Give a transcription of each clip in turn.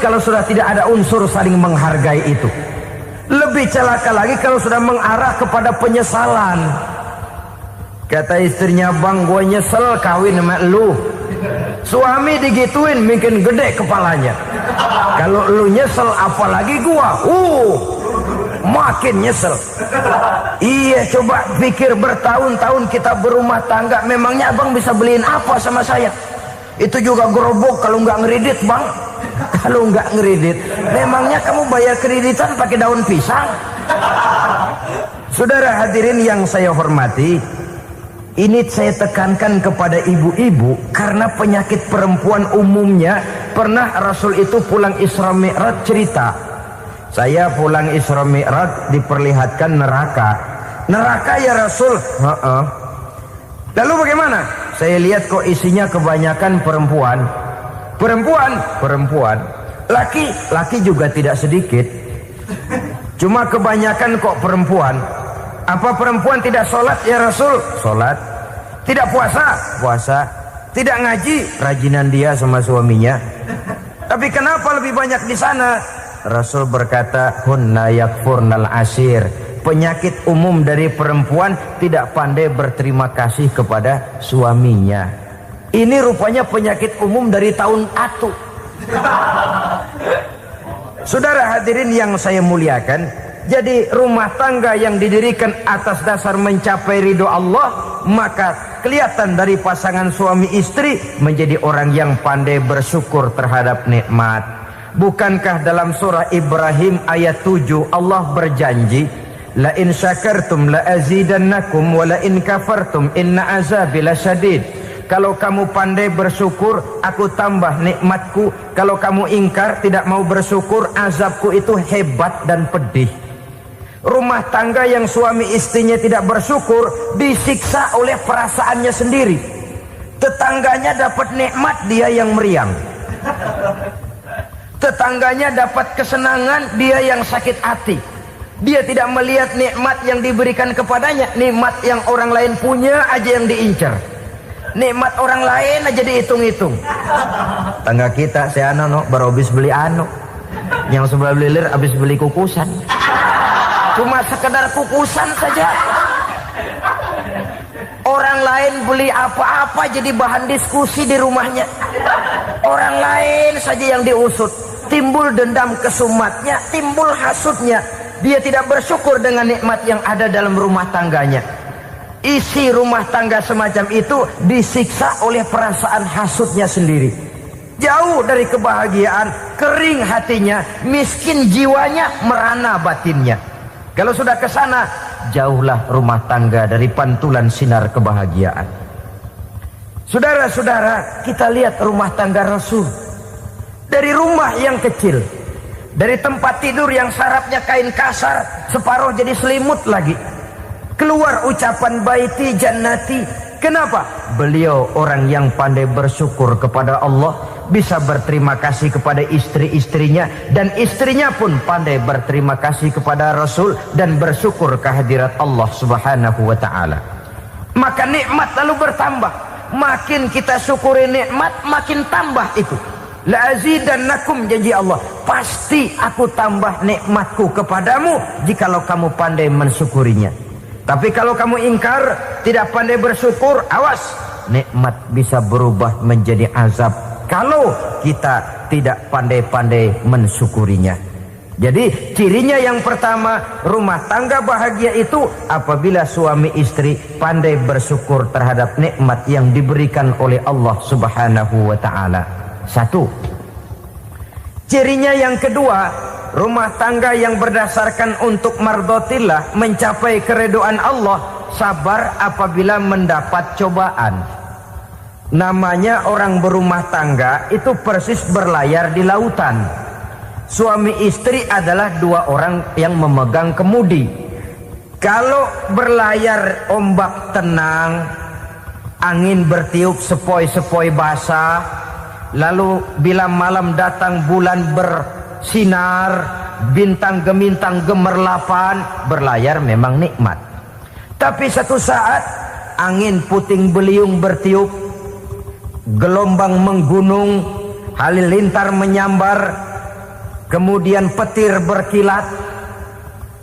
kalau sudah tidak ada unsur saling menghargai itu. Lebih celaka lagi kalau sudah mengarah kepada penyesalan. Kata istrinya, bang gue nyesel kawin sama lu. Suami digituin mungkin gede kepalanya. Kalau lu nyesel apalagi gua, makin nyesel. Iya, coba pikir bertahun-tahun kita berumah tangga, memangnya abang bisa beliin apa sama saya? Itu juga gerobok kalau nggak ngeridit bang. Kalau nggak ngeridit, memangnya kamu bayar kreditan pakai daun pisang? Saudara hadirin yang saya hormati, ini saya tekankan kepada ibu-ibu karena penyakit perempuan umumnya. Pernah Rasul itu pulang Isra Mi'raj cerita, saya pulang Isra Mi'raj diperlihatkan neraka. Neraka ya Rasul? Lalu bagaimana? Saya lihat kok isinya kebanyakan perempuan. Perempuan. Laki juga tidak sedikit. Cuma kebanyakan kok perempuan. Apa perempuan tidak sholat ya Rasul? Sholat. Tidak puasa? Puasa. Tidak ngaji? Rajinan dia sama suaminya. Tapi kenapa lebih banyak di sana? Rasul berkata, hunna yakfurnal ashir. Penyakit umum dari perempuan tidak pandai berterima kasih kepada suaminya. Ini rupanya penyakit umum dari tahun atu. Saudara hadirin yang saya muliakan, jadi rumah tangga yang didirikan atas dasar mencapai ridho Allah, maka kelihatan dari pasangan suami istri menjadi orang yang pandai bersyukur terhadap nikmat. Bukankah dalam surah Ibrahim ayat 7 Allah berjanji, la in syakartum la azidannakum wa la in kafartum inna azabi lasyadid. Kalau kamu pandai bersyukur, aku tambah nikmatku. Kalau kamu ingkar, tidak mau bersyukur, azabku itu hebat dan pedih. Rumah tangga yang suami istrinya tidak bersyukur disiksa oleh perasaannya sendiri. Tetangganya dapat nikmat, dia yang meriang. Tetangganya dapat kesenangan, dia yang sakit hati. Dia tidak melihat nikmat yang diberikan kepadanya. Nikmat yang orang lain punya aja yang diincar. Nikmat orang lain aja dihitung-hitung. Tangga kita, saya baru habis beli yang sebelah belilir habis beli kukusan. Cuma sekedar kukusan saja. Orang lain beli apa-apa jadi bahan diskusi di rumahnya. Orang lain saja yang diusut. Timbul dendam kesumatnya, timbul hasutnya. Dia tidak bersyukur dengan nikmat yang ada dalam rumah tangganya. Isi rumah tangga semacam itu disiksa oleh perasaan hasutnya sendiri. Jauh dari kebahagiaan, kering hatinya, miskin jiwanya, merana batinnya. Kalau sudah ke sana, jauhlah rumah tangga dari pantulan sinar kebahagiaan. Saudara-saudara, kita lihat rumah tangga Rasul. Dari rumah yang kecil, dari tempat tidur yang sarapnya kain kasar, separuh jadi selimut lagi, keluar ucapan baiti jannati. Kenapa? Beliau orang yang pandai bersyukur kepada Allah, bisa berterima kasih kepada istri-istrinya, dan istrinya pun pandai berterima kasih kepada Rasul dan bersyukur kehadirat Allah Subhanahu wa ta'ala. Maka nikmat lalu bertambah. Makin kita syukuri nikmat, makin tambah itu. La azidannakum, janji Allah, pasti aku tambah nikmatku kepadamu jikalau kamu pandai mensyukurinya. Tapi kalau kamu ingkar, tidak pandai bersyukur, awas, nikmat bisa berubah menjadi azab kalau kita tidak pandai-pandai mensyukurinya. Jadi cirinya yang pertama, rumah tangga bahagia itu apabila suami istri pandai bersyukur terhadap nikmat yang diberikan oleh Allah Subhanahu wa ta'ala. Satu. Cirinya yang kedua, rumah tangga yang berdasarkan untuk mardotillah, mencapai keredoan Allah, sabar apabila mendapat cobaan. Namanya orang berumah tangga itu persis berlayar di lautan. Suami istri adalah dua orang yang memegang kemudi. Kalau berlayar ombak tenang, angin bertiup sepoi-sepoi basah, lalu bila malam datang bulan bersinar, bintang gemintang gemerlapan, berlayar memang nikmat. Tapi satu saat angin puting beliung bertiup, gelombang menggunung, halilintar menyambar, kemudian petir berkilat.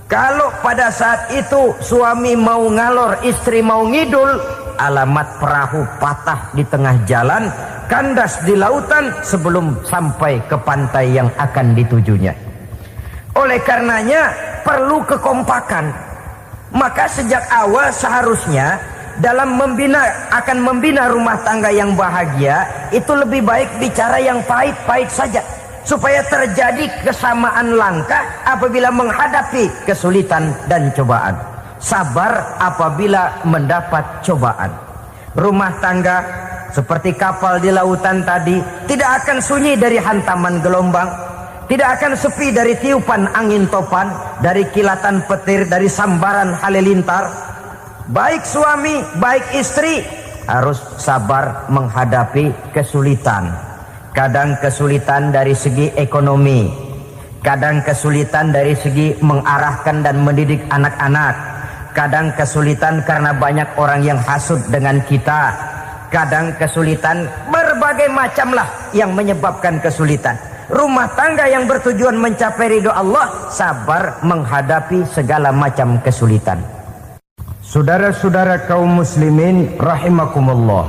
Kalau pada saat itu suami mau ngalor, istri mau ngidul, alamat perahu patah di tengah jalan, kandas di lautan sebelum sampai ke pantai yang akan ditujunya. Oleh karenanya perlu kekompakan. Maka sejak awal seharusnya dalam akan membina rumah tangga yang bahagia, itu lebih baik bicara yang pahit-pahit saja, supaya terjadi kesamaan langkah apabila menghadapi kesulitan dan cobaan, sabar apabila mendapat cobaan. Rumah tangga seperti kapal di lautan tadi tidak akan sunyi dari hantaman gelombang, tidak akan sepi dari tiupan angin topan, dari kilatan petir, dari sambaran halilintar. Baik suami, baik istri harus sabar menghadapi kesulitan. Kadang kesulitan dari segi ekonomi, kadang kesulitan dari segi mengarahkan dan mendidik anak-anak, kadang kesulitan karena banyak orang yang hasut dengan kita, kadang kesulitan berbagai macam lah yang menyebabkan kesulitan. Rumah tangga yang bertujuan mencapai ridho Allah sabar menghadapi segala macam kesulitan. Saudara-saudara kaum muslimin rahimakumullah,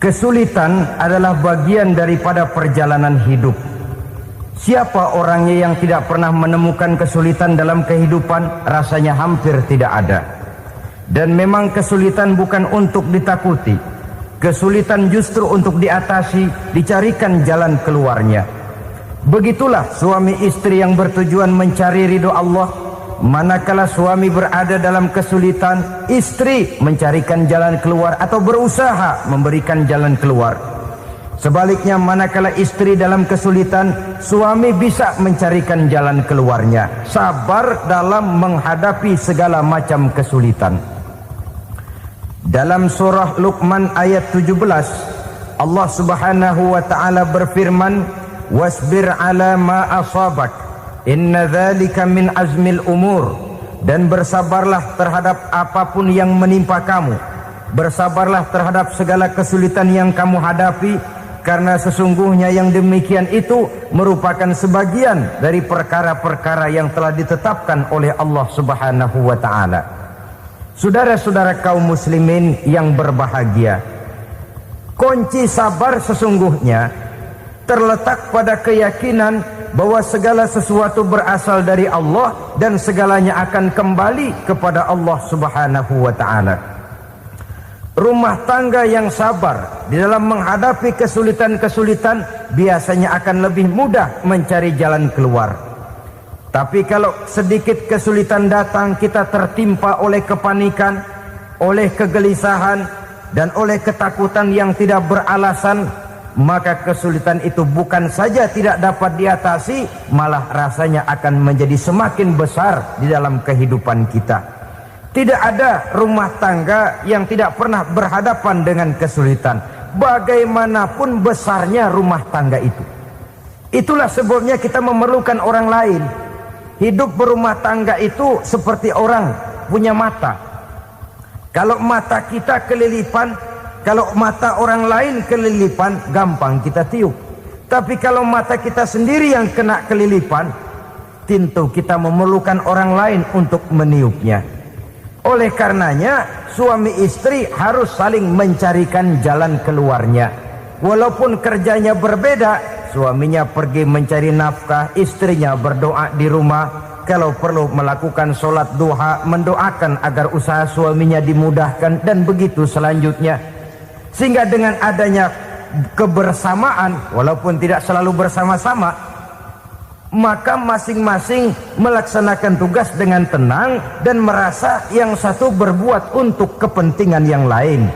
kesulitan adalah bagian daripada perjalanan hidup. Siapa orangnya yang tidak pernah menemukan kesulitan dalam kehidupan? Rasanya hampir tidak ada. Dan memang kesulitan bukan untuk ditakuti. Kesulitan justru untuk diatasi, dicarikan jalan keluarnya. Begitulah suami istri yang bertujuan mencari ridho Allah. Manakala suami berada dalam kesulitan, istri mencarikan jalan keluar atau berusaha memberikan jalan keluar. Sebaliknya, manakala istri dalam kesulitan, suami bisa mencarikan jalan keluarnya. Sabar dalam menghadapi segala macam kesulitan. Dalam surah Luqman ayat 17, Allah Subhanahu wa taala berfirman, "Wasbir 'ala ma asabak, inna dzalika min azmil umur." Dan bersabarlah terhadap apapun yang menimpa kamu. Bersabarlah terhadap segala kesulitan yang kamu hadapi, karena sesungguhnya yang demikian itu merupakan sebagian dari perkara-perkara yang telah ditetapkan oleh Allah Subhanahu wa taala. Saudara-saudara kaum muslimin yang berbahagia, kunci sabar sesungguhnya terletak pada keyakinan bahwa segala sesuatu berasal dari Allah dan segalanya akan kembali kepada Allah Subhanahu wa taala. Rumah tangga yang sabar di dalam menghadapi kesulitan-kesulitan biasanya akan lebih mudah mencari jalan keluar. Tapi kalau sedikit kesulitan datang, kita tertimpa oleh kepanikan, oleh kegelisahan, dan oleh ketakutan yang tidak beralasan, maka kesulitan itu bukan saja tidak dapat diatasi, malah rasanya akan menjadi semakin besar di dalam kehidupan kita. Tidak ada rumah tangga yang tidak pernah berhadapan dengan kesulitan, bagaimanapun besarnya rumah tangga itu. Itulah sebabnya kita memerlukan orang lain. Hidup berumah tangga itu seperti orang punya mata. Kalau mata kita kelilipan, kalau mata orang lain kelilipan, gampang kita tiup. Tapi kalau mata kita sendiri yang kena kelilipan, tentu kita memerlukan orang lain untuk meniupnya. Oleh karenanya, suami istri harus saling mencarikan jalan keluarnya. Walaupun kerjanya berbeda, suaminya pergi mencari nafkah, istrinya berdoa di rumah. Kalau perlu melakukan sholat duha, mendoakan agar usaha suaminya dimudahkan, dan begitu selanjutnya. Sehingga dengan adanya kebersamaan, walaupun tidak selalu bersama-sama, maka masing-masing melaksanakan tugas dengan tenang dan merasa yang satu berbuat untuk kepentingan yang lain.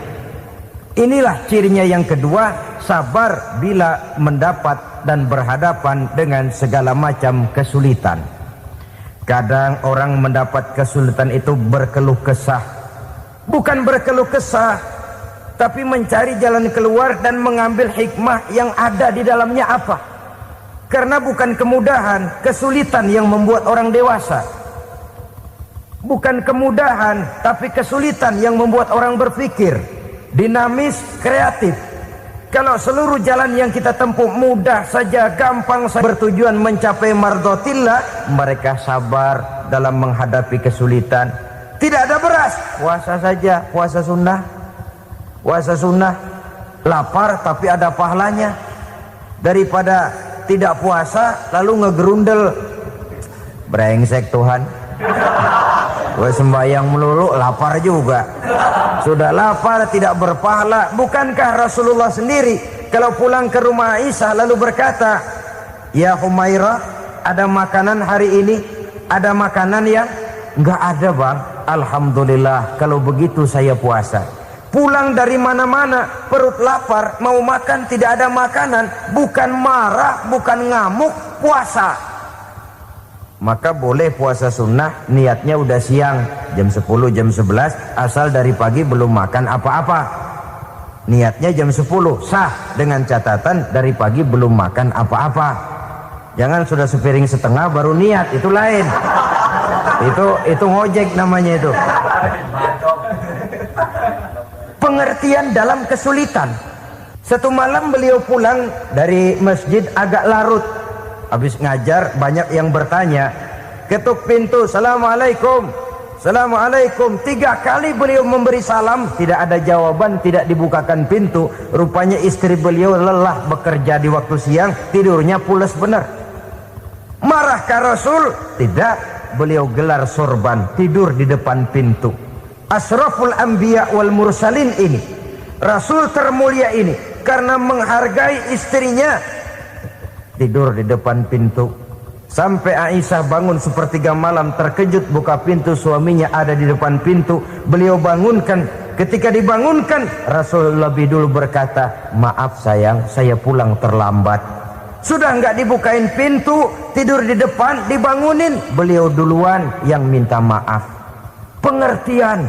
Inilah cirinya yang kedua, sabar bila mendapat dan berhadapan dengan segala macam kesulitan. Kadang orang mendapat kesulitan itu berkeluh kesah. Bukan berkeluh kesah, tapi mencari jalan keluar dan mengambil hikmah yang ada di dalamnya apa. Karena bukan kemudahan, kesulitan yang membuat orang dewasa. Bukan kemudahan, tapi kesulitan yang membuat orang berpikir, dinamis, kreatif. Kalau seluruh jalan yang kita tempuh mudah saja, gampang saja, bertujuan mencapai mardotillah, mereka sabar dalam menghadapi kesulitan. Tidak ada beras, puasa saja, puasa sunnah. Puasa sunnah, lapar tapi ada pahalanya. Daripada tidak puasa lalu ngegerundel, brengsek Tuhan, gue sembahyang melulu lapar juga. Sudah lapar tidak berpahala. Bukankah Rasulullah sendiri kalau pulang ke rumah Aisyah lalu berkata, ya Humairah, ada makanan hari ini? Ada makanan yang enggak ada bang. Alhamdulillah, kalau begitu saya puasa. Pulang dari mana-mana perut lapar, mau makan tidak ada makanan, bukan marah, bukan ngamuk, puasa. Maka boleh puasa sunnah, niatnya udah siang, jam 10, jam 11, asal dari pagi belum makan apa-apa. Niatnya jam 10, sah, dengan catatan dari pagi belum makan apa-apa. Jangan sudah sepiring setengah baru niat, itu lain. Itu ngojek namanya itu. Pengertian dalam kesulitan. Satu malam beliau pulang dari masjid agak larut. Habis ngajar banyak yang bertanya, ketuk pintu, Assalamualaikum, Assalamualaikum. 3 kali beliau memberi salam, tidak ada jawaban, tidak dibukakan pintu. Rupanya istri beliau lelah bekerja di waktu siang, tidurnya pules benar. Marahkah Rasul? Tidak, beliau gelar sorban, tidur di depan pintu. Asraful anbiya wal mursalin ini, Rasul termulia ini, karena menghargai istrinya, tidur di depan pintu. Sampai Aisyah bangun sepertiga malam, terkejut buka pintu, suaminya ada di depan pintu. Beliau bangunkan. Ketika dibangunkan, Rasul lebih dulu berkata, maaf sayang, saya pulang terlambat. Sudah nggak dibukain pintu, tidur di depan, dibangunin, beliau duluan yang minta maaf. Pengertian.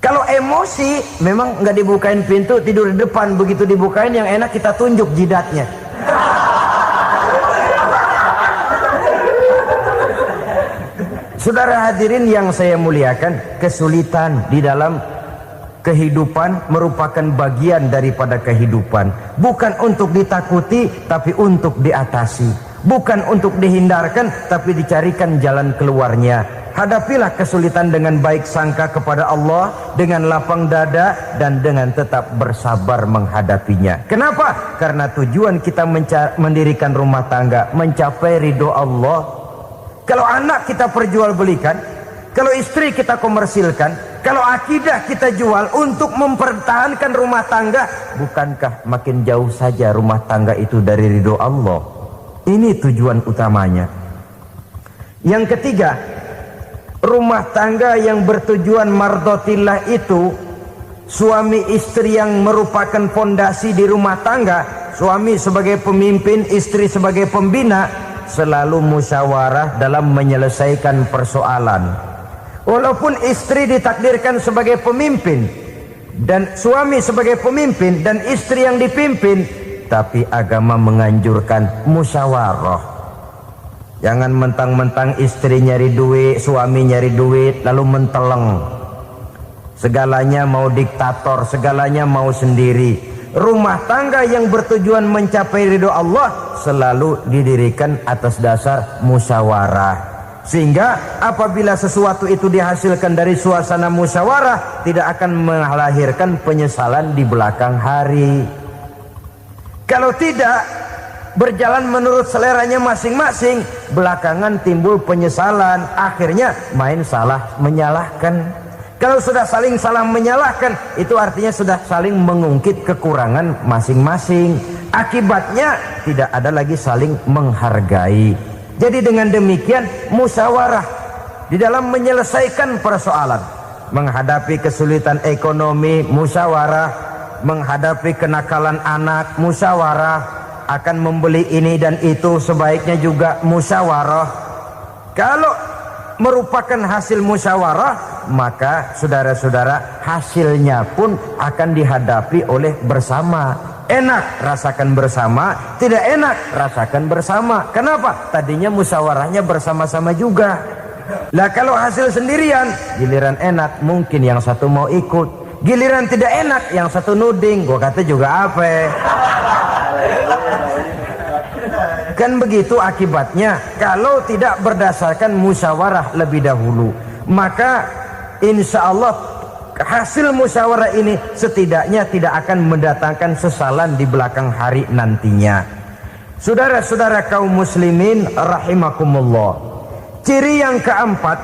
Kalau emosi, memang nggak dibukain pintu, tidur di depan. Begitu dibukain, yang enak kita tunjuk jidatnya. Saudara hadirin yang saya muliakan, kesulitan di dalam kehidupan merupakan bagian daripada kehidupan. Bukan untuk ditakuti, tapi untuk diatasi. Bukan untuk dihindarkan, tapi dicarikan jalan keluarnya. Hadapilah kesulitan dengan baik sangka kepada Allah, dengan lapang dada, dan dengan tetap bersabar menghadapinya. Kenapa? Karena tujuan kita mendirikan rumah tangga, mencapai ridho Allah. Kalau anak kita perjualbelikan, kalau istri kita komersilkan, kalau akidah kita jual untuk mempertahankan rumah tangga, bukankah makin jauh saja rumah tangga itu dari ridho Allah? Ini tujuan utamanya. Yang ketiga, rumah tangga yang bertujuan mardotillah itu, suami istri yang merupakan fondasi di rumah tangga, suami sebagai pemimpin, istri sebagai pembina, selalu musyawarah dalam menyelesaikan persoalan. Walaupun istri ditakdirkan sebagai pemimpin dan suami sebagai pemimpin dan istri yang dipimpin, tapi agama menganjurkan musyawarah. Jangan mentang-mentang istri nyari duit, suami nyari duit, lalu menteleng. Segalanya mau diktator, segalanya mau sendiri. Rumah tangga yang bertujuan mencapai ridho Allah selalu didirikan atas dasar musyawarah. Sehingga apabila sesuatu itu dihasilkan dari suasana musyawarah, tidak akan melahirkan penyesalan di belakang hari. Kalau tidak, berjalan menurut seleranya masing-masing, belakangan timbul penyesalan, akhirnya main salah menyalahkan. Kalau sudah saling salah menyalahkan, itu artinya sudah saling mengungkit kekurangan masing-masing. Akibatnya tidak ada lagi saling menghargai. Jadi dengan demikian musyawarah di dalam menyelesaikan persoalan, menghadapi kesulitan ekonomi, musyawarah, menghadapi kenakalan anak, musyawarah, akan membeli ini dan itu sebaiknya juga musyawarah. Kalau merupakan hasil musyawarah, maka saudara-saudara hasilnya pun akan dihadapi oleh bersama. Enak rasakan bersama, tidak enak rasakan bersama. Kenapa? Tadinya musyawarahnya bersama-sama juga. Lah kalau hasil sendirian, giliran enak mungkin yang satu mau ikut, Giliran tidak enak, yang satu nuding, gua kata juga apa? Kan begitu akibatnya kalau tidak berdasarkan musyawarah lebih dahulu. Maka insya Allah hasil musyawarah ini setidaknya tidak akan mendatangkan sesalan di belakang hari nantinya. Saudara-saudara kaum muslimin rahimakumullah, ciri yang keempat,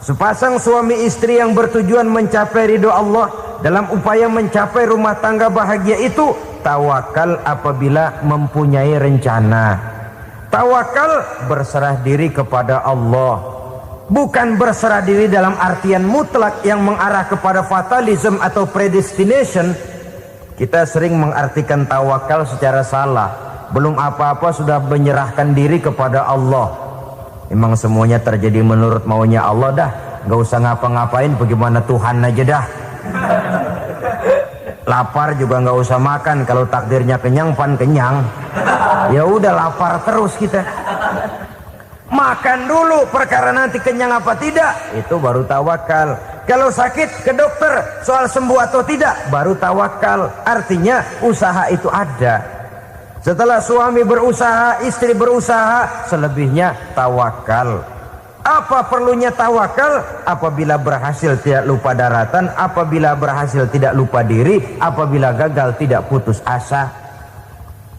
sepasang suami istri yang bertujuan mencapai ridho Allah dalam upaya mencapai rumah tangga bahagia itu tawakal apabila mempunyai rencana. Tawakal berserah diri kepada Allah, bukan berserah diri dalam artian mutlak yang mengarah kepada fatalism atau predestination. Kita sering mengartikan tawakal secara salah. Belum apa-apa sudah menyerahkan diri kepada Allah. Emang semuanya terjadi menurut maunya Allah dah, gak usah ngapa-ngapain, bagaimana Tuhan aja dah. Lapar juga nggak usah makan, kalau takdirnya kenyang pan kenyang. Ya udah lapar terus kita. Makan dulu, perkara nanti kenyang apa tidak itu baru tawakal. Kalau sakit ke dokter, soal sembuh atau tidak baru tawakal. Artinya usaha itu ada. Setelah suami berusaha, istri berusaha, selebihnya tawakal. Apa perlunya tawakal? Apabila berhasil tidak lupa daratan, apabila berhasil tidak lupa diri, apabila gagal tidak putus asa.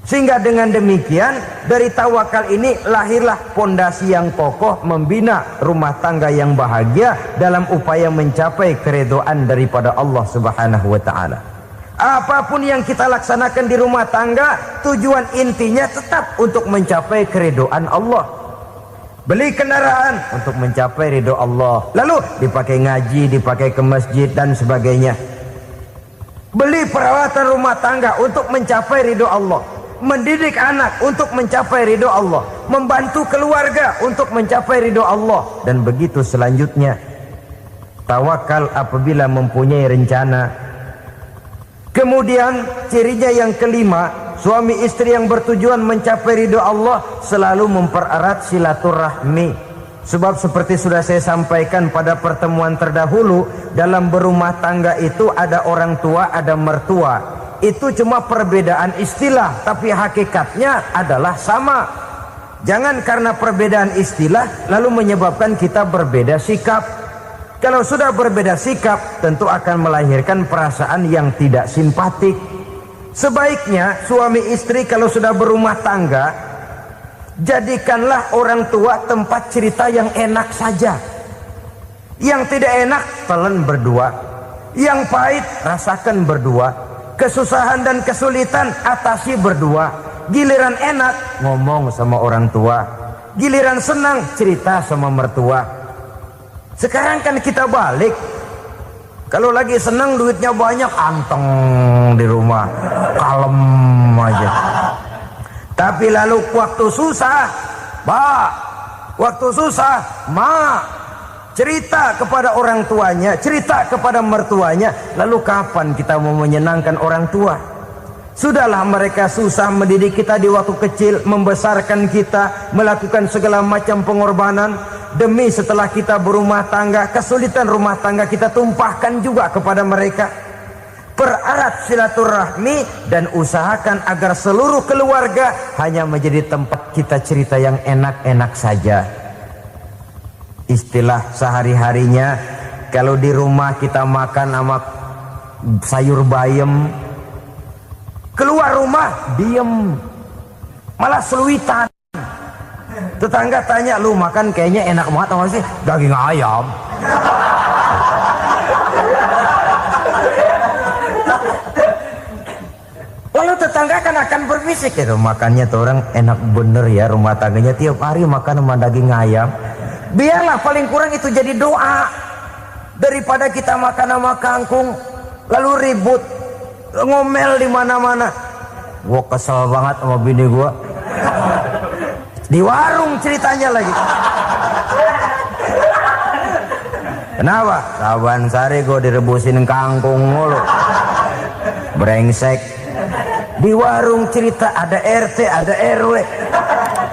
Sehingga dengan demikian dari tawakal ini lahirlah pondasi yang kokoh membina rumah tangga yang bahagia dalam upaya mencapai keridhaan daripada Allah Subhanahu wa taala. Apapun yang kita laksanakan di rumah tangga, tujuan intinya tetap untuk mencapai keridhaan Allah. Beli kendaraan untuk mencapai ridho Allah, lalu dipakai ngaji, dipakai ke masjid dan sebagainya. Beli peralatan rumah tangga untuk mencapai ridho Allah, mendidik anak untuk mencapai ridho Allah, membantu keluarga untuk mencapai ridho Allah, dan begitu selanjutnya. Tawakal apabila mempunyai rencana. Kemudian cirinya yang kelima, suami istri yang bertujuan mencapai ridho Allah selalu mempererat silaturahmi. Sebab seperti sudah saya sampaikan pada pertemuan terdahulu, dalam berumah tangga itu ada orang tua, ada mertua. Itu cuma perbedaan istilah, tapi hakikatnya adalah sama. Jangan karena perbedaan istilah lalu menyebabkan kita berbeda sikap. Kalau sudah berbeda sikap, tentu akan melahirkan perasaan yang tidak simpatik. Sebaiknya suami istri kalau sudah berumah tangga, jadikanlah orang tua tempat cerita yang enak saja. Yang tidak enak telan berdua, yang pahit rasakan berdua, kesusahan dan kesulitan atasi berdua. Giliran enak ngomong sama orang tua, giliran senang cerita sama mertua. Sekarang kan kita balik, kalau lagi senang duitnya banyak, anteng di rumah, kalem aja. Tapi lalu waktu susah, waktu susah, cerita kepada orang tuanya, cerita kepada mertuanya. Lalu kapan kita mau menyenangkan orang tua? Sudahlah mereka susah mendidik kita di waktu kecil, membesarkan kita, melakukan segala macam pengorbanan. Demi setelah kita berumah tangga, kesulitan rumah tangga kita tumpahkan juga kepada mereka. Pererat silaturahmi dan usahakan agar seluruh keluarga hanya menjadi tempat kita cerita yang enak-enak saja. Istilah sehari-harinya, kalau di rumah kita makan sama sayur bayam, keluar rumah diem, malah seluitan. Tetangga tanya, lu makan kayaknya enak banget apa sih? Daging ayam. Lalu tetangga kan akan berbisik, itu makannya tuh orang enak bener ya, rumah tangganya tiap hari makan sama daging ayam. Biarlah paling kurang itu jadi doa, daripada kita makan sama kangkung lalu ribut ngomel di mana-mana. Gua kesel banget sama bini gua. Di warung ceritanya lagi. Kenapa? Saban sari gue direbusin kangkung mulu. Brengsek. Di warung cerita ada RT, ada RW.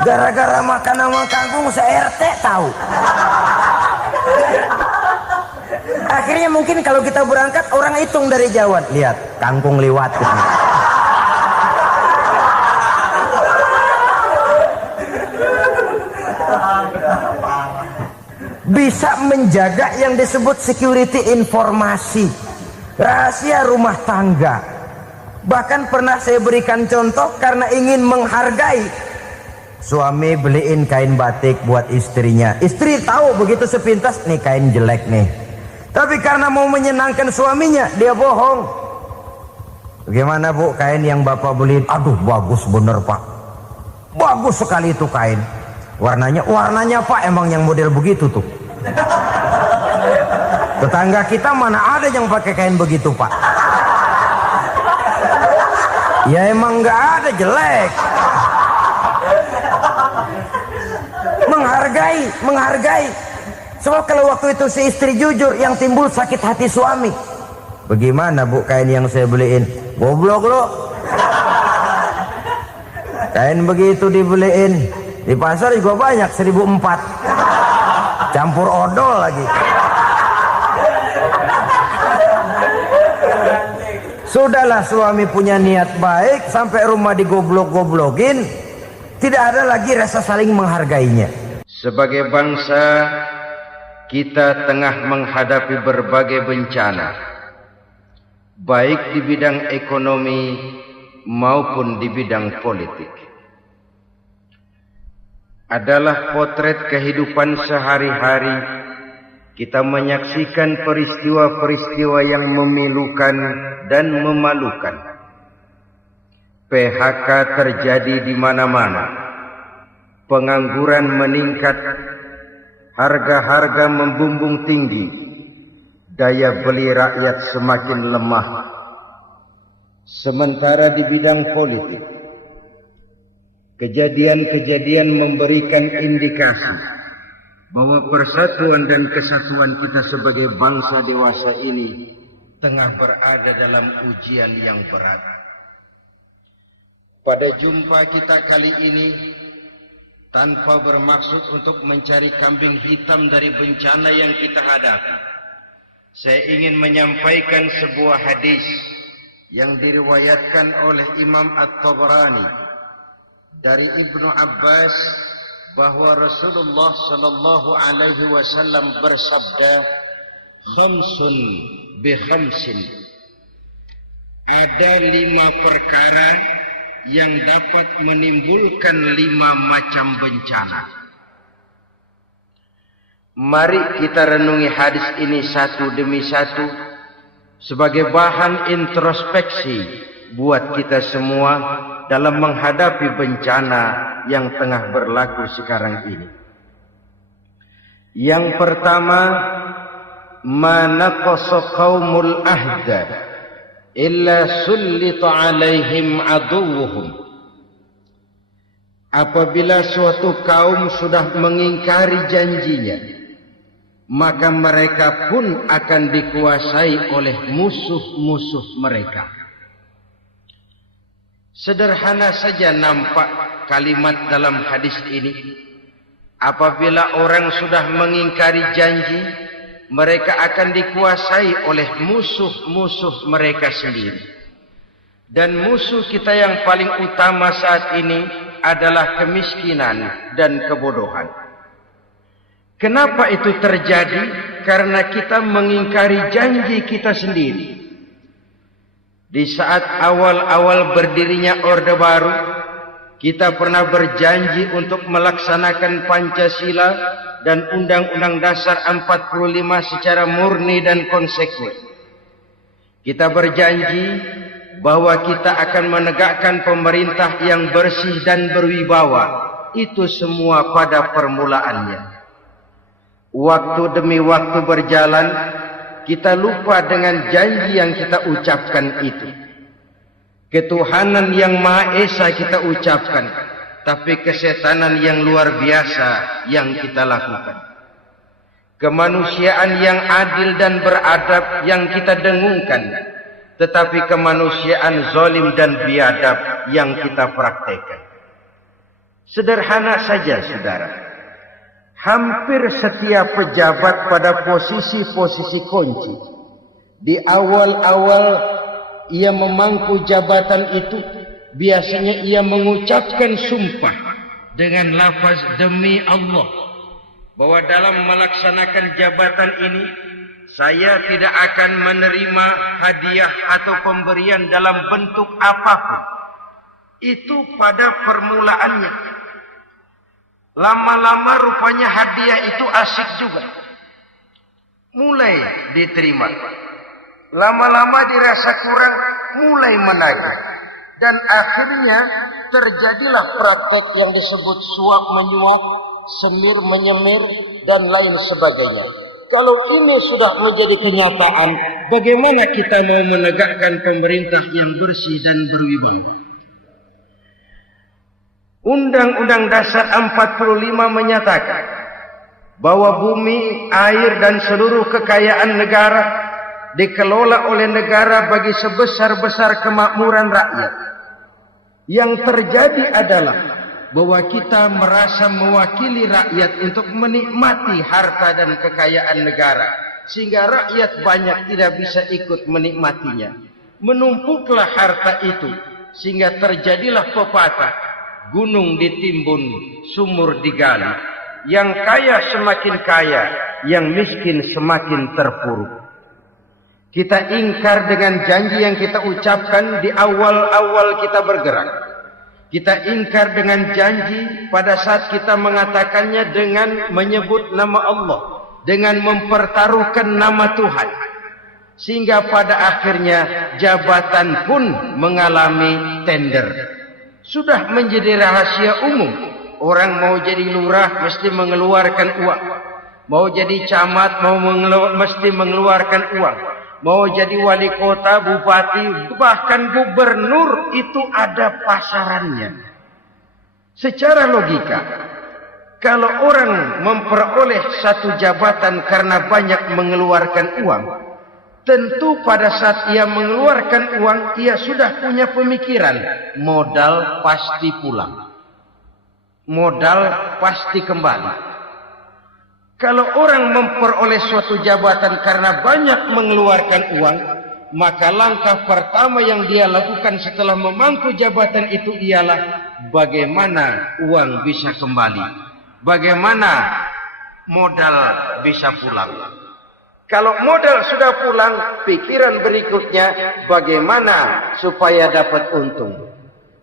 Gara-gara makan sama kangkung se-RT tahu. Akhirnya mungkin kalau kita berangkat orang hitung dari jauh, lihat kangkung liwat. Bisa menjaga yang disebut security informasi, rahasia rumah tangga. Bahkan pernah saya berikan contoh karena ingin menghargai. Suami beliin kain batik buat istrinya. Istri tahu begitu sepintas, nih kain jelek nih. Tapi karena mau menyenangkan suaminya, dia bohong. Bagaimana bu, kain yang bapak beliin? Aduh bagus bener pak. Bagus sekali itu kain. Warnanya pak emang yang model begitu tuh. Tetangga kita mana ada yang pakai kain begitu pak. Ya emang nggak ada, jelek. Menghargai. Sebab kalau waktu itu si istri jujur, yang timbul sakit hati suami. Bagaimana bu kain yang saya beliin? Goblok lo. Kain begitu dibeliin di pasar juga banyak 1.400. Campur odol lagi. Sudahlah, suami punya niat baik, sampai rumah digoblok-goblokin, tidak ada lagi rasa saling menghargainya. Sebagai bangsa, kita tengah menghadapi berbagai bencana, baik di bidang ekonomi maupun di bidang politik. Adalah potret kehidupan sehari-hari. Kita menyaksikan peristiwa-peristiwa yang memilukan dan memalukan. PHK terjadi di mana-mana. Pengangguran meningkat, harga-harga membumbung tinggi, daya beli rakyat semakin lemah. Sementara di bidang politik, kejadian-kejadian memberikan indikasi bahwa persatuan dan kesatuan kita sebagai bangsa dewasa ini tengah berada dalam ujian yang berat. Pada jumpa kita kali ini, tanpa bermaksud untuk mencari kambing hitam dari bencana yang kita hadapi, saya ingin menyampaikan sebuah hadis yang diriwayatkan oleh Imam At-Tabarani dari Ibnu Abbas, bahwa Rasulullah sallallahu alaihi wasallam bersabda, khamsun bi khamsin. Ada 5 perkara yang dapat menimbulkan 5 macam bencana. Mari kita renungi hadis ini satu demi satu sebagai bahan introspeksi buat kita semua dalam menghadapi bencana yang tengah berlaku sekarang ini. Yang pertama, manaqasa qaumul ahda illa sullita alaihim aduwwuhum. Apabila suatu kaum sudah mengingkari janjinya, maka mereka pun akan dikuasai oleh musuh-musuh mereka. Sederhana saja nampak kalimat dalam hadis ini. Apabila orang sudah mengingkari janji, mereka akan dikuasai oleh musuh-musuh mereka sendiri. Dan musuh kita yang paling utama saat ini adalah kemiskinan dan kebodohan. Kenapa itu terjadi? Karena kita mengingkari janji kita sendiri. Di saat awal-awal berdirinya Orde Baru, kita pernah berjanji untuk melaksanakan Pancasila dan Undang-Undang Dasar 45 secara murni dan konsekuen. Kita berjanji bahwa kita akan menegakkan pemerintah yang bersih dan berwibawa. Itu semua pada permulaannya. Waktu demi waktu berjalan, kita lupa dengan janji yang kita ucapkan itu. Ketuhanan yang Maha Esa kita ucapkan, tapi kesetanan yang luar biasa yang kita lakukan. Kemanusiaan yang adil dan beradab yang kita dengungkan, tetapi kemanusiaan zalim dan biadab yang kita praktekkan. Sederhana saja, saudara. hampir setiap pejabat pada posisi-posisi kunci. Di awal-awal ia memangku jabatan itu, biasanya ia mengucapkan sumpah dengan lafaz demi Allah, bahwa dalam melaksanakan jabatan ini saya tidak akan menerima hadiah atau pemberian dalam bentuk apapun. Itu pada permulaannya. Lama-lama rupanya hadiah itu asik juga. Mulai diterima. Lama-lama dirasa kurang, mulai menagih. Dan akhirnya terjadilah praktek yang disebut suap menyuap, semir menyemir, dan lain sebagainya. Kalau ini sudah menjadi kenyataan, bagaimana kita mau menegakkan pemerintah yang bersih dan berwibawa? Undang-Undang Dasar 45 menyatakan bahwa bumi, air, dan seluruh kekayaan negara dikelola oleh negara bagi sebesar-besar kemakmuran rakyat. Yang terjadi adalah bahwa kita merasa mewakili rakyat untuk menikmati harta dan kekayaan negara, sehingga rakyat banyak tidak bisa ikut menikmatinya. Menumpuklah harta itu sehingga terjadilah pepatah, gunung ditimbun, sumur digali. Yang kaya semakin kaya, yang miskin semakin terpuruk. Kita ingkar dengan janji yang kita ucapkan di awal-awal kita bergerak. Kita ingkar dengan janji pada saat kita mengatakannya dengan menyebut nama Allah, dengan mempertaruhkan nama Tuhan. Sehingga pada akhirnya jabatan pun mengalami tender. Sudah menjadi rahasia umum. Orang mau jadi lurah mesti mengeluarkan uang. Mau jadi camat mesti mengeluarkan uang. Mau jadi wali kota, bupati, bahkan gubernur, itu ada pasarannya. Secara logika, kalau orang memperoleh satu jabatan karena banyak mengeluarkan uang, tentu pada saat ia mengeluarkan uang, ia sudah punya pemikiran, modal pasti pulang. Modal pasti kembali. Kalau orang memperoleh suatu jabatan karena banyak mengeluarkan uang, maka langkah pertama yang dia lakukan setelah memangku jabatan itu ialah bagaimana uang bisa kembali, bagaimana modal bisa pulang. Kalau modal sudah pulang, pikiran berikutnya bagaimana supaya dapat untung.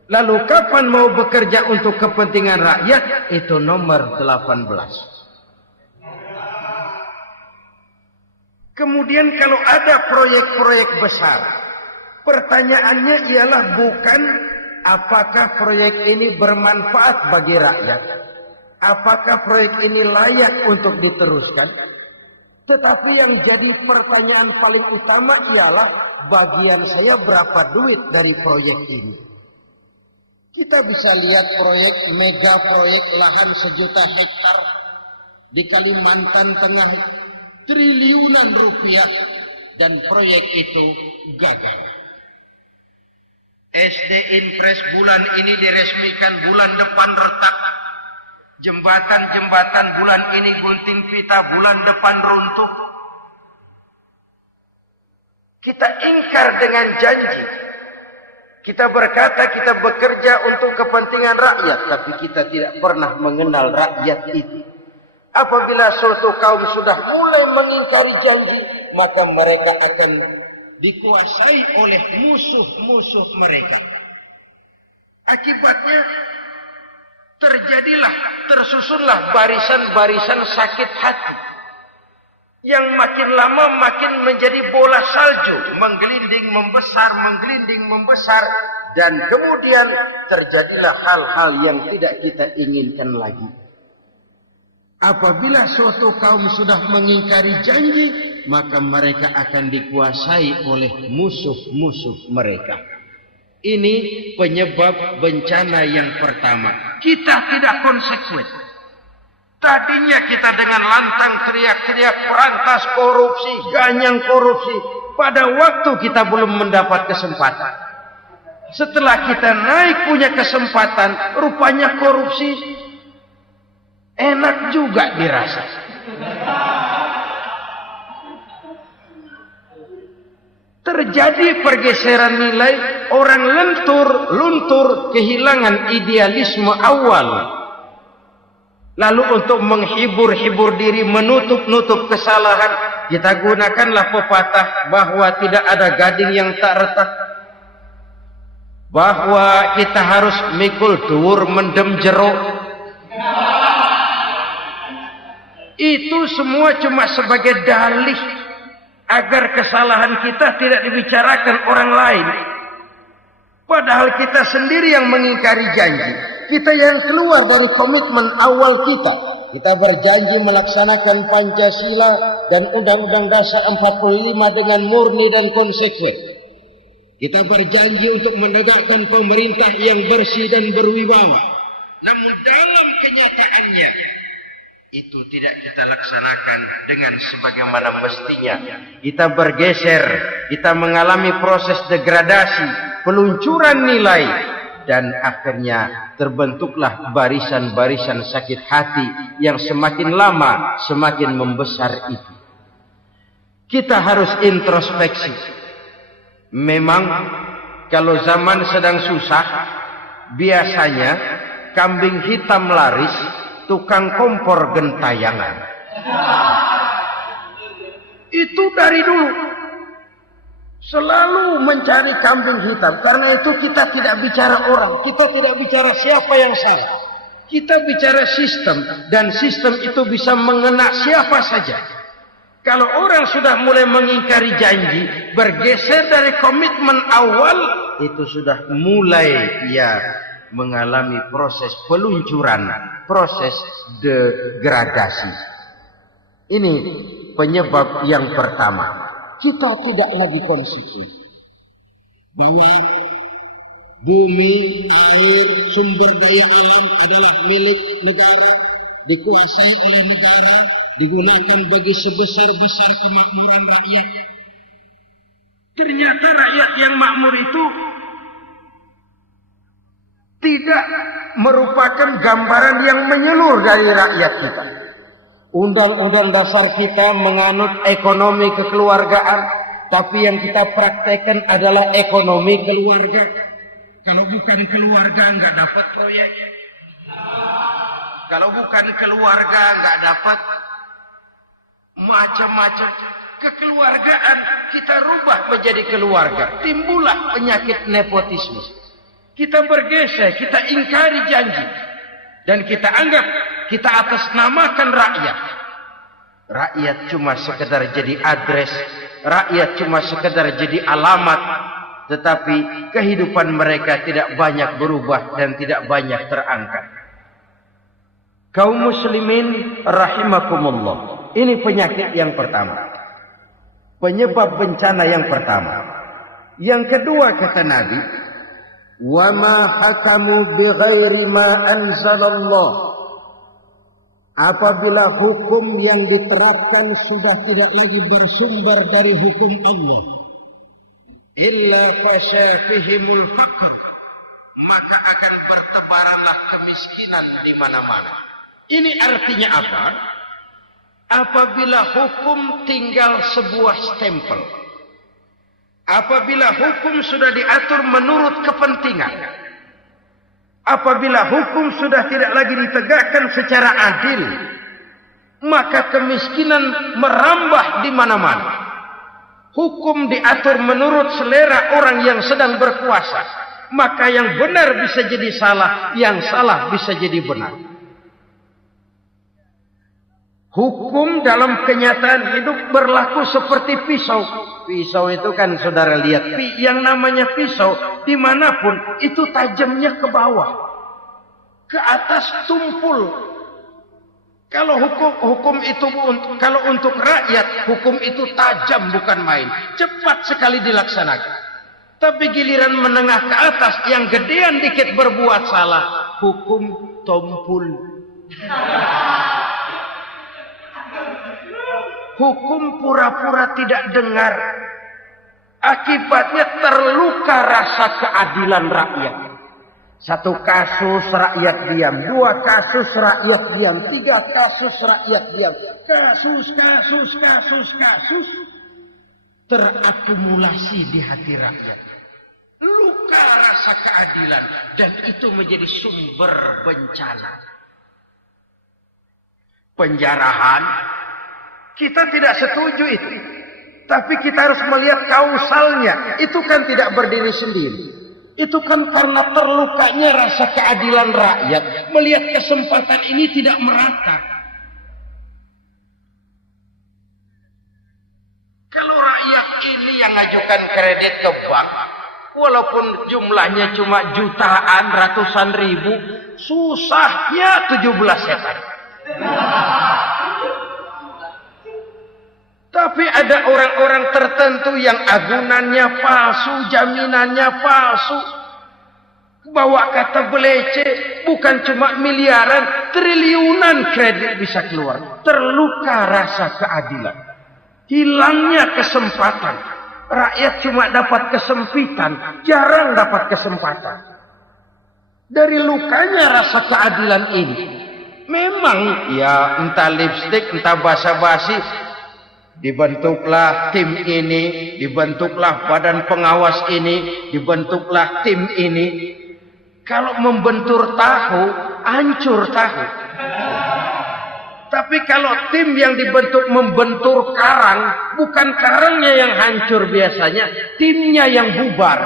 Lalu kapan mau bekerja untuk kepentingan rakyat? Itu nomor 18. Kemudian kalau ada proyek-proyek besar, pertanyaannya ialah bukan apakah proyek ini bermanfaat bagi rakyat, apakah proyek ini layak untuk diteruskan, tetapi yang jadi pertanyaan paling utama ialah bagian saya berapa duit dari proyek ini. Kita bisa lihat proyek, mega proyek lahan 1 juta hektar di Kalimantan Tengah, triliunan rupiah, dan proyek itu gagal. SD Impres bulan ini diresmikan, bulan depan retak. Jembatan-jembatan bulan ini gunting pita, bulan depan runtuh. Kita ingkar dengan janji. Kita berkata kita bekerja untuk kepentingan rakyat, tapi kita tidak pernah mengenal rakyat itu. Apabila suatu kaum sudah mulai mengingkari janji, maka mereka akan dikuasai oleh musuh-musuh mereka. Akibatnya tersusunlah barisan-barisan sakit hati, yang makin lama makin menjadi bola salju, menggelinding membesar, dan kemudian terjadilah hal-hal yang tidak kita inginkan lagi. Apabila suatu kaum sudah mengingkari janji, maka mereka akan dikuasai oleh musuh-musuh mereka. Ini penyebab bencana yang pertama. Kita tidak konsekuen. Tadinya kita dengan lantang teriak-teriak perantas korupsi, ganyang korupsi. Pada waktu kita belum mendapat kesempatan. Setelah kita naik punya kesempatan, rupanya korupsi enak juga dirasa. Terjadi pergeseran nilai, orang luntur, kehilangan idealisme awal. Lalu untuk menghibur-hibur diri, menutup-nutup kesalahan, kita gunakanlah pepatah bahwa tidak ada gading yang tak retak, bahwa kita harus mikul dhuwur mendem jeruk. Itu semua cuma sebagai dalih agar kesalahan kita tidak dibicarakan orang lain. Padahal kita sendiri yang mengingkari janji. Kita yang keluar dari komitmen awal kita. Kita berjanji melaksanakan Pancasila dan Undang-Undang Dasar 45 dengan murni dan konsekuen. Kita berjanji untuk menegakkan pemerintah yang bersih dan berwibawa. Namun dalam kenyataannya, itu tidak kita laksanakan dengan sebagaimana mestinya. Kita bergeser, kita mengalami proses degradasi, peluncuran nilai, dan akhirnya terbentuklah barisan-barisan sakit hati yang semakin lama semakin membesar itu. Kita harus introspeksi. Memang kalau zaman sedang susah, biasanya kambing hitam laris, tukang kompor gentayangan. Itu dari dulu selalu mencari kambing hitam. Karena itu kita tidak bicara orang, kita tidak bicara siapa yang salah, kita bicara sistem. Dan sistem itu bisa mengena siapa saja. Kalau orang sudah mulai mengingkari janji, bergeser dari komitmen awal, itu sudah mulai mengalami proses peluncuran, proses degradasi. Ini penyebab yang pertama. Kita tidak lagi konsisten bahwa bumi, air, sumber daya alam adalah milik negara, dikuasai oleh negara, digunakan bagi sebesar-besar kemakmuran rakyat. Ternyata rakyat yang makmur itu tidak merupakan gambaran yang menyeluruh dari rakyat kita. Undang-undang dasar kita menganut ekonomi kekeluargaan, tapi yang kita praktekkan adalah ekonomi keluarga. Kalau bukan keluarga nggak dapat proyek. Kalau bukan keluarga nggak dapat macam-macam. Kekeluargaan kita rubah menjadi keluarga. Timbullah penyakit nepotisme. Kita bergeser, kita ingkari janji. Dan kita anggap kita atasnamakan rakyat. Rakyat cuma sekedar jadi address, rakyat cuma sekedar jadi alamat, tetapi kehidupan mereka tidak banyak berubah dan tidak banyak terangkat. Kaum muslimin rahimakumullah. Ini penyakit yang pertama. Penyebab bencana yang pertama. Yang kedua kata Nabi, wa ma hakamu bighairi ma anzalallah. Apabila hukum yang diterapkan sudah tidak lagi bersumber dari hukum Allah, illa fasyafihimul faqr, maka akan bertebaranlah kemiskinan di mana-mana. Ini artinya apa? Apabila hukum tinggal sebuah stempel, apabila hukum sudah diatur menurut kepentingan, apabila hukum sudah tidak lagi ditegakkan secara adil, maka kemiskinan merambah di mana-mana. Hukum diatur menurut selera orang yang sedang berkuasa, maka yang benar bisa jadi salah, yang salah bisa jadi benar. Hukum dalam kenyataan hidup berlaku seperti pisau. Pisau itu kan saudara lihat, yang namanya pisau dimanapun itu tajamnya ke bawah, ke atas tumpul. Kalau hukum itu kalau untuk rakyat, hukum itu tajam bukan main, cepat sekali dilaksanakan. Tapi giliran menengah ke atas yang gedean dikit berbuat salah, hukum tumpul. Hukum pura-pura tidak dengar. Akibatnya terluka rasa keadilan rakyat. Satu kasus rakyat diam, dua kasus rakyat diam, tiga kasus rakyat diam. Kasus terakumulasi di hati rakyat. Luka rasa keadilan dan itu menjadi sumber bencana. Penjarahan, kita tidak setuju itu. Tapi kita harus melihat kausalnya. Itu kan tidak berdiri sendiri. Itu kan karena terlukanya rasa keadilan rakyat. Melihat kesempatan ini tidak merata. Kalau rakyat ini yang ngajukan kredit ke bank, walaupun jumlahnya cuma jutaan, ratusan ribu, susahnya 17 setan. Tapi ada orang-orang tertentu yang agunannya palsu, jaminannya palsu. Bawa kata belece, bukan cuma miliaran, triliunan kredit bisa keluar. Terluka rasa keadilan. Hilangnya kesempatan. Rakyat cuma dapat kesempitan, jarang dapat kesempatan. Dari lukanya rasa keadilan ini. Memang ya entah lipstik, entah basa-basi. Dibentuklah tim ini, dibentuklah badan pengawas ini, dibentuklah tim ini. Kalau membentur tahu, hancur tahu. Tapi kalau tim yang dibentuk membentur karang, bukan karangnya yang hancur biasanya, timnya yang bubar.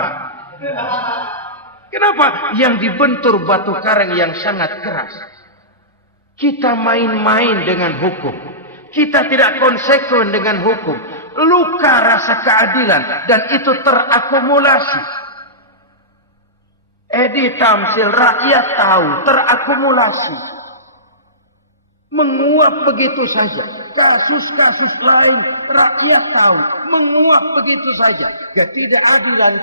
Kenapa? Yang dibentur batu karang yang sangat keras. Kita main-main dengan hukum. Kita tidak konsekuen dengan hukum. Luka rasa keadilan. Dan itu terakumulasi. Edi Tamsil, rakyat tahu, terakumulasi. Menguap begitu saja. Kasus-kasus lain, rakyat tahu. Menguap begitu saja. Ketidakadilan.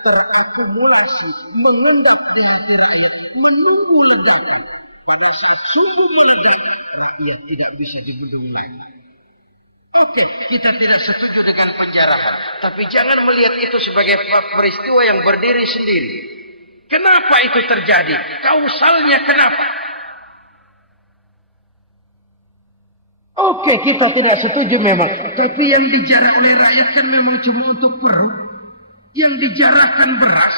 Terakumulasi. Mengendap di hati rakyat. Menunggu ledakan. Pada saat sungguh meledak, rakyat tidak bisa dibendung lagi. Oke, kita tidak setuju dengan penjarahan. Tapi jangan melihat itu sebagai peristiwa yang berdiri sendiri. Kenapa itu terjadi? Kausalnya kenapa? Oke, kita tidak setuju memang. Tapi yang dijarah oleh rakyat kan memang cuma untuk perut. Yang dijarahkan beras.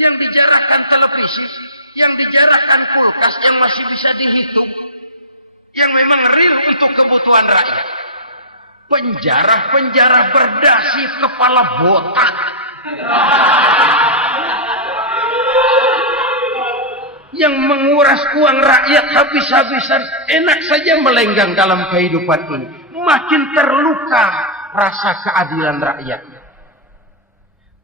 Yang dijarahkan televisi. Yang dijarahkan kulkas yang masih bisa dihitung. Yang memang real untuk kebutuhan rakyat. Penjara berdasi kepala botak. Yang menguras uang rakyat habis-habisan. Enak saja melenggang dalam kehidupan ini. Makin terluka rasa keadilan rakyat.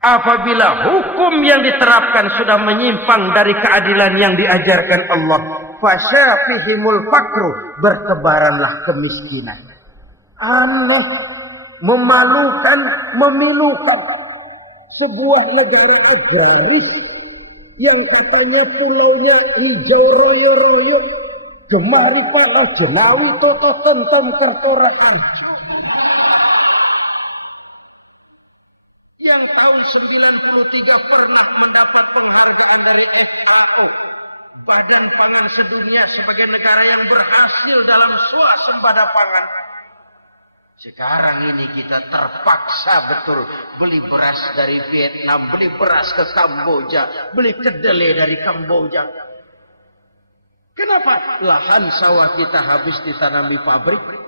Apabila hukum yang diterapkan sudah menyimpang dari keadilan yang diajarkan Allah, fasyafihimul fakru, bertebaranlah kemiskinan. Aneh, memalukan, memilukan. Sebuah negara agraris yang katanya pulaunya hijau royo-royo, gemari pala jenawi toto tentom kertora anjo. Yang tahun 93 pernah mendapat penghargaan dari FAO, Badan Pangan Sedunia, sebagai negara yang berhasil dalam swasembada pangan. Sekarang ini kita terpaksa betul beli beras dari Vietnam, beli beras ke Kamboja, beli kedelai dari Kamboja. Kenapa? Lahan sawah kita habis ditanami pabrik.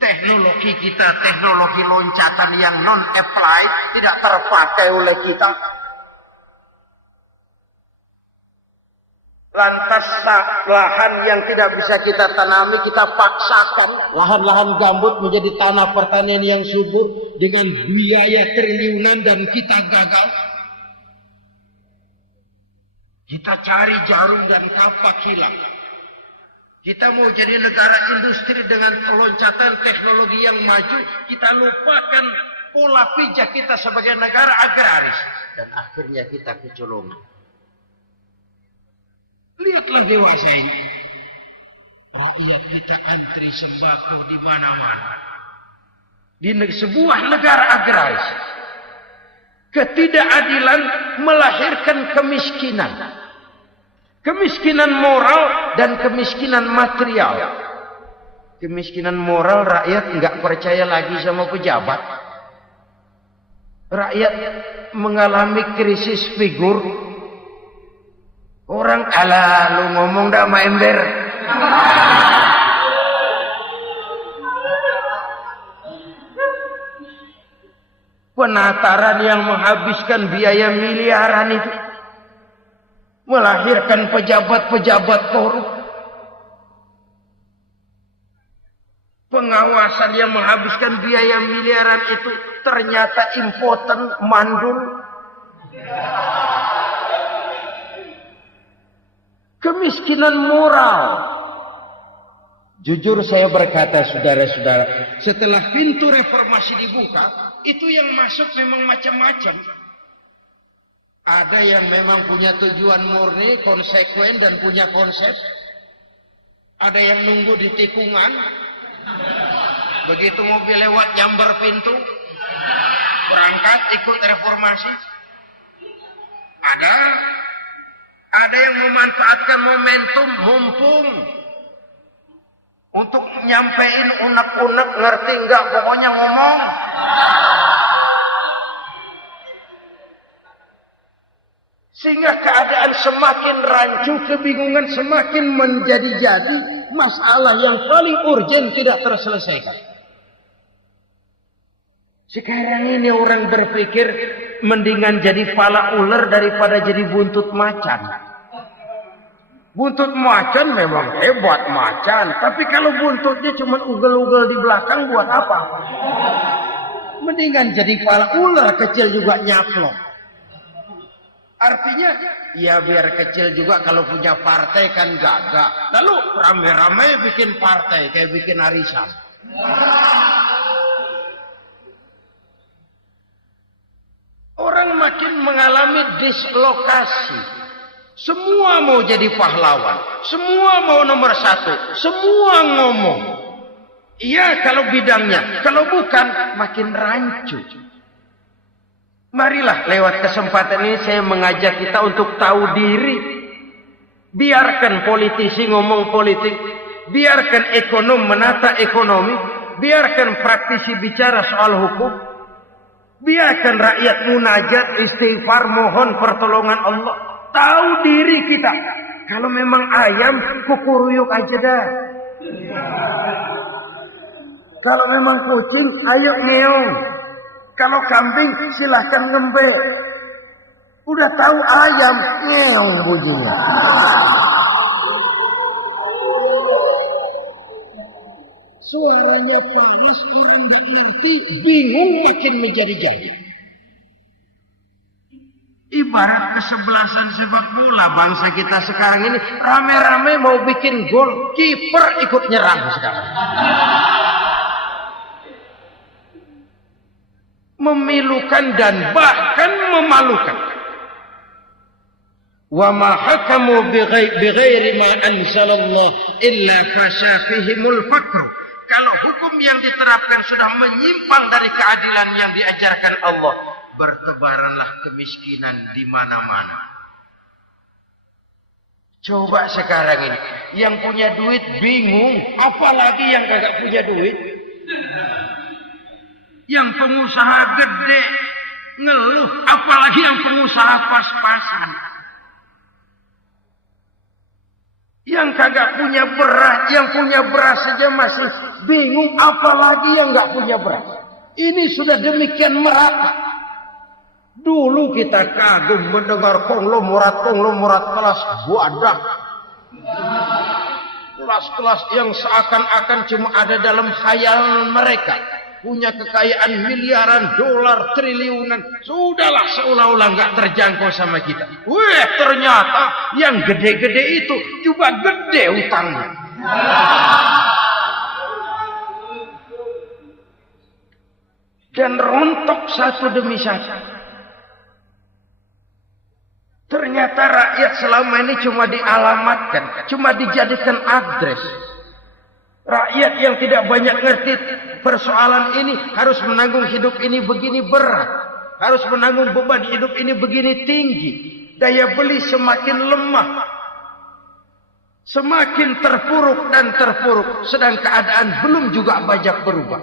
Teknologi kita, teknologi loncatan yang non-applied, tidak terpakai oleh kita. Lantas lahan yang tidak bisa kita tanami, kita paksakan. Lahan-lahan gambut menjadi tanah pertanian yang subur dengan biaya triliunan dan kita gagal. Kita cari jarum dan kapak hilang. Kita mau jadi negara industri dengan loncatan teknologi yang maju, kita lupakan pola pijak kita sebagai negara agraris. Dan akhirnya kita kecolongan. Lihatlah dewasa ini. Rakyat kita antri sembako di mana-mana. Di sebuah negara agraris. Ketidakadilan melahirkan kemiskinan. Kemiskinan moral dan kemiskinan material. Kemiskinan moral, rakyat nggak percaya lagi sama pejabat. Rakyat mengalami krisis figur. Orang ala lu ngomong dah sama ember. Penataran yang menghabiskan biaya miliaran itu melahirkan pejabat-pejabat korup. Pengawasan yang menghabiskan biaya miliaran itu ternyata impoten, mandul. Kemiskinan moral. Jujur saya berkata, saudara-saudara, setelah pintu reformasi dibuka, itu yang masuk memang macam-macam. Ada yang memang punya tujuan murni, konsekuen dan punya konsep. Ada yang nunggu di tikungan. Begitu mobil lewat nyamber pintu, berangkat ikut reformasi. Ada yang memanfaatkan momentum mumpung untuk nyampein unek-unek, ngerti enggak, pokoknya ngomong. Sehingga keadaan semakin rancu, kebingungan semakin menjadi-jadi, masalah yang paling urgen tidak terselesaikan. Sekarang ini orang berpikir mendingan jadi pala ular daripada jadi buntut macan. Buntut macan memang hebat macan, tapi kalau buntutnya cuma ugel-ugel di belakang buat apa? Mendingan jadi pala ular kecil juga nyaplok. Artinya, ya biar kecil juga kalau punya partai kan gagah. Lalu rame-rame bikin partai kayak bikin arisan. Orang makin mengalami dislokasi. Semua mau jadi pahlawan. Semua mau nomor satu. Semua ngomong. Iya kalau bidangnya. Kalau bukan makin rancu. Marilah lewat kesempatan ini saya mengajak kita untuk tahu diri. Biarkan politisi ngomong politik. Biarkan ekonom menata ekonomi. Biarkan praktisi bicara soal hukum. Biarkan rakyat munajat, istighfar, mohon pertolongan Allah. Tahu diri kita. Kalau memang ayam, kukuruyuk aja dah. Kalau memang kucing, ayo ngeong. Kalau kambing, silahkan ngembe. Udah tahu ayam, ngeong bunyinya. Suaranya panas, orang nggak ngerti, bingung makin menjadi-jadi. Ibarat kesebelasan sepak bola bangsa kita sekarang ini, rame-rame mau bikin gol, kiper ikut nyerang sekarang. Memilukan dan bahkan memalukan. Wa ma hakamu bighairi ma anzalallah illa fasafihimul faqr. Kalau hukum yang diterapkan sudah menyimpang dari keadilan yang diajarkan Allah, bertebaranlah kemiskinan di mana-mana. Coba sekarang ini, yang punya duit bingung, apalagi yang kagak punya duit. Yang pengusaha gede ngeluh, apalagi yang pengusaha pas-pasan. Yang kagak punya beras, yang punya beras saja masih bingung, apalagi yang nggak punya beras. Ini sudah demikian merata. Dulu kita kagum mendengar konglomerat kelas buadah. Kelas-kelas yang seakan-akan cuma ada dalam khayalan mereka. Punya kekayaan miliaran dolar, triliunan. Sudahlah seolah-olah nggak terjangkau sama kita. Wih, ternyata yang gede-gede itu juga gede utangnya. Dan rontok satu demi satu. Ternyata rakyat selama ini cuma dialamatkan, cuma dijadikan address. Rakyat yang tidak banyak ngerti persoalan ini harus menanggung hidup ini begini berat. harus menanggung beban hidup ini begini tinggi. Daya beli semakin lemah. Semakin terpuruk dan terpuruk. Sedang keadaan belum juga banyak berubah.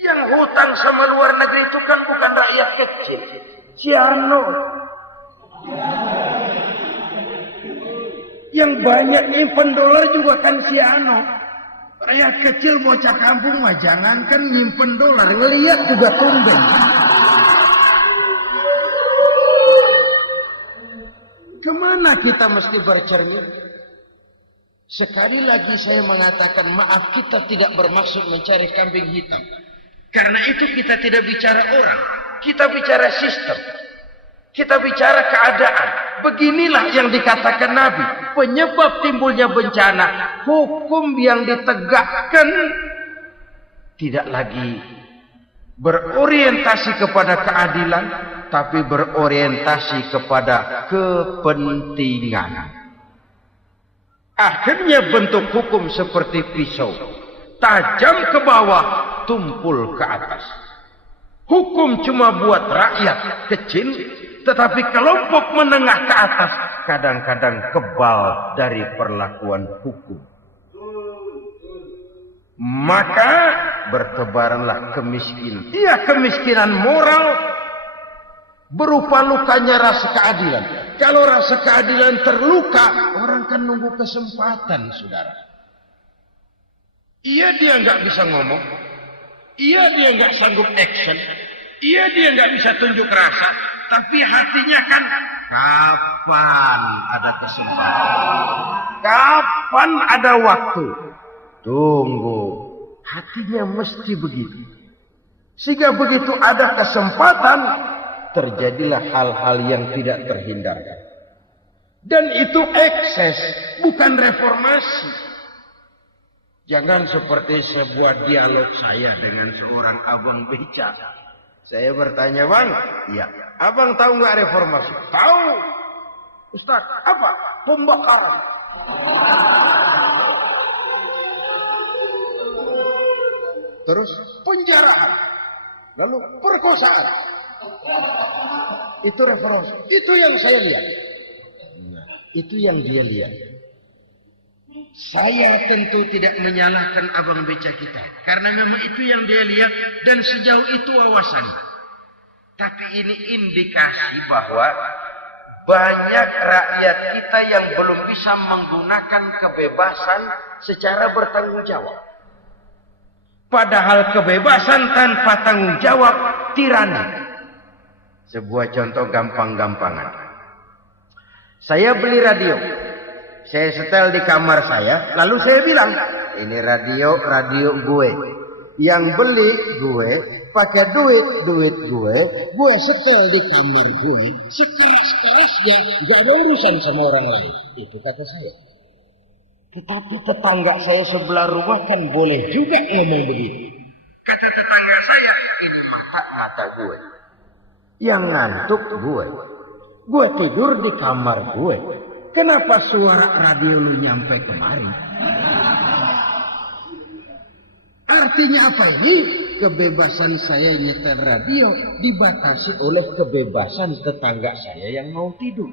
Yang hutang sama luar negeri itu kan bukan rakyat kecil. Ciano. Yang banyak nyimpen dolar juga kan Ciano. Rakyat kecil bocah kampung mah jangankan nyimpen dolar, ngelihat juga tumben. Kemana kita mesti bercermin? Sekali lagi saya mengatakan maaf, kita tidak bermaksud mencari kambing hitam. Karena itu kita tidak bicara orang, kita bicara sistem. Kita bicara keadaan. Beginilah yang dikatakan Nabi. Penyebab timbulnya bencana. Hukum yang ditegakkan tidak lagi berorientasi kepada keadilan, tapi berorientasi kepada kepentingan. Akhirnya bentuk hukum seperti pisau. Tajam ke bawah, tumpul ke atas. Hukum cuma buat rakyat kecil, tetapi kelompok menengah ke atas kadang-kadang kebal dari perlakuan hukum. Maka bertebaranlah kemiskinan. Iya, kemiskinan moral berupa lukanya rasa keadilan. Kalau rasa keadilan terluka, orang kan nunggu kesempatan, saudara. Iya, dia nggak bisa ngomong. Iya, dia nggak sanggup action. Iya, dia nggak bisa tunjuk rasa. Tapi hatinya kan, kapan ada kesempatan? Kapan ada waktu? Tunggu. Hatinya mesti begitu. Sehingga begitu ada kesempatan, terjadilah hal-hal yang tidak terhindarkan. Dan itu ekses, bukan reformasi. Jangan seperti sebuah dialog saya dengan seorang abang beca. Saya bertanya, bang, ya, abang tahu nggak reformasi? Tahu, Ustaz. Apa? Pembakaran. Terus penjaraan, lalu perkosaan. Itu reformasi. Itu yang saya lihat. Nah, itu yang dia lihat. Saya tentu tidak menyalahkan abang beca kita. Karena memang itu yang dia lihat dan sejauh itu wawasan. Tapi ini indikasi bahwa banyak rakyat kita yang belum bisa menggunakan kebebasan secara bertanggung jawab. Padahal kebebasan tanpa tanggung jawab tirani. Sebuah contoh gampang-gampangan. Saya beli radio. Saya setel di kamar saya, lalu saya bilang, ini radio gue. Yang beli gue, pakai duit gue setel di kamar gue. Sekeras-kerasnya, gak ada urusan sama orang lain. Itu kata saya. Tetapi tetangga saya sebelah rumah kan boleh juga ngomong begitu. Kata tetangga saya, ini mata gue. Yang ngantuk gue. Gue tidur di kamar gue. Kenapa suara radio lu nyampe kemari? Artinya apa ini? Kebebasan saya nyetel radio dibatasi oleh kebebasan tetangga saya yang mau tidur.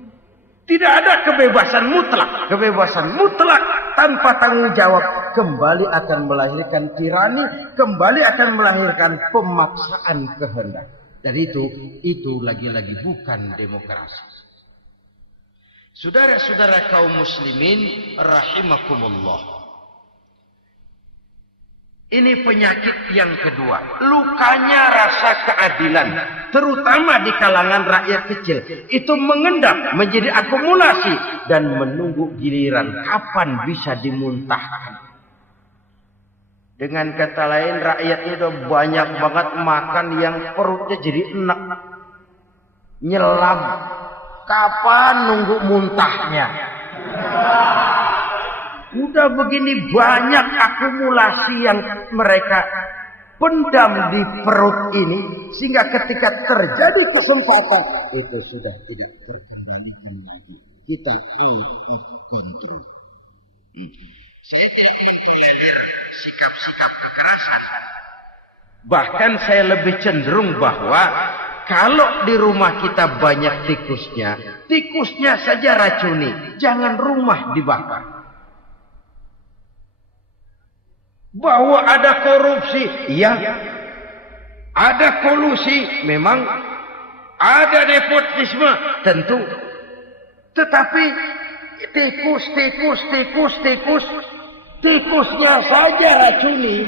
Tidak ada kebebasan mutlak. Kebebasan mutlak tanpa tanggung jawab kembali akan melahirkan tirani, kembali akan melahirkan pemaksaan kehendak. Dan itu lagi-lagi bukan demokrasi. Saudara-saudara kaum muslimin rahimakumullah. Ini penyakit yang kedua. Lukanya rasa keadilan. Terutama di kalangan rakyat kecil. Itu mengendap menjadi akumulasi. Dan menunggu giliran kapan bisa dimuntahkan. Dengan kata lain rakyat itu banyak banget makan yang perutnya jadi enak. Nyelam. Kapan nunggu muntahnya? Udah begini banyak akumulasi yang mereka pendam di perut ini. Sehingga ketika terjadi kesempatan, itu sudah tidak terkembalikan lagi. Kita maafkan ini. Saya tidak memperlebar sikap-sikap kekerasan. Bahkan saya lebih cenderung bahwa kalau di rumah kita banyak tikusnya, tikusnya saja racuni, jangan rumah dibakar. Bahwa ada korupsi, iya. Ada kolusi, memang. Ada nepotisme, tentu. Tetapi tikusnya saja racuni.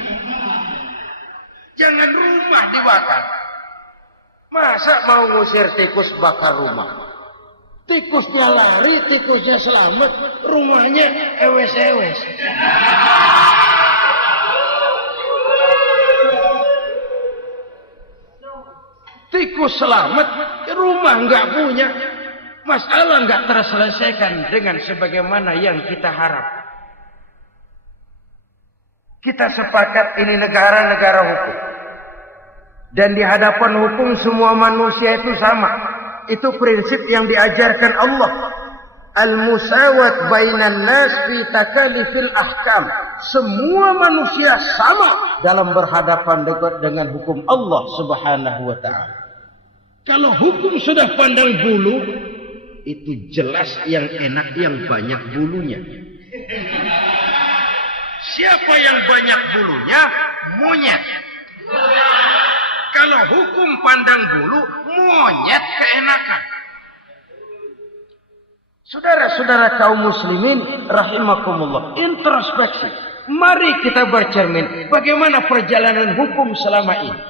Jangan rumah dibakar. Masa mau ngusir tikus bakar rumah? Tikusnya lari, tikusnya selamat, rumahnya ewes-ewes. Tikus selamat, rumah nggak punya, masalah nggak terselesaikan dengan sebagaimana yang kita harap. Kita sepakat ini negara hukum. Dan di hadapan hukum semua manusia itu sama. Itu prinsip yang diajarkan Allah. Al-musawat bainan nas fi takalifil ahkam. Semua manusia sama dalam berhadapan dengan hukum Allah Subhanahu wa ta'ala. Kalau hukum sudah pandang bulu, itu jelas yang enak yang banyak bulunya. Siapa yang banyak bulunya? Monyet. Kalau hukum pandang bulu, monyet keenakan. Saudara-saudara kaum muslimin rahimakumullah, introspeksi. Mari kita bercermin bagaimana perjalanan hukum selama ini.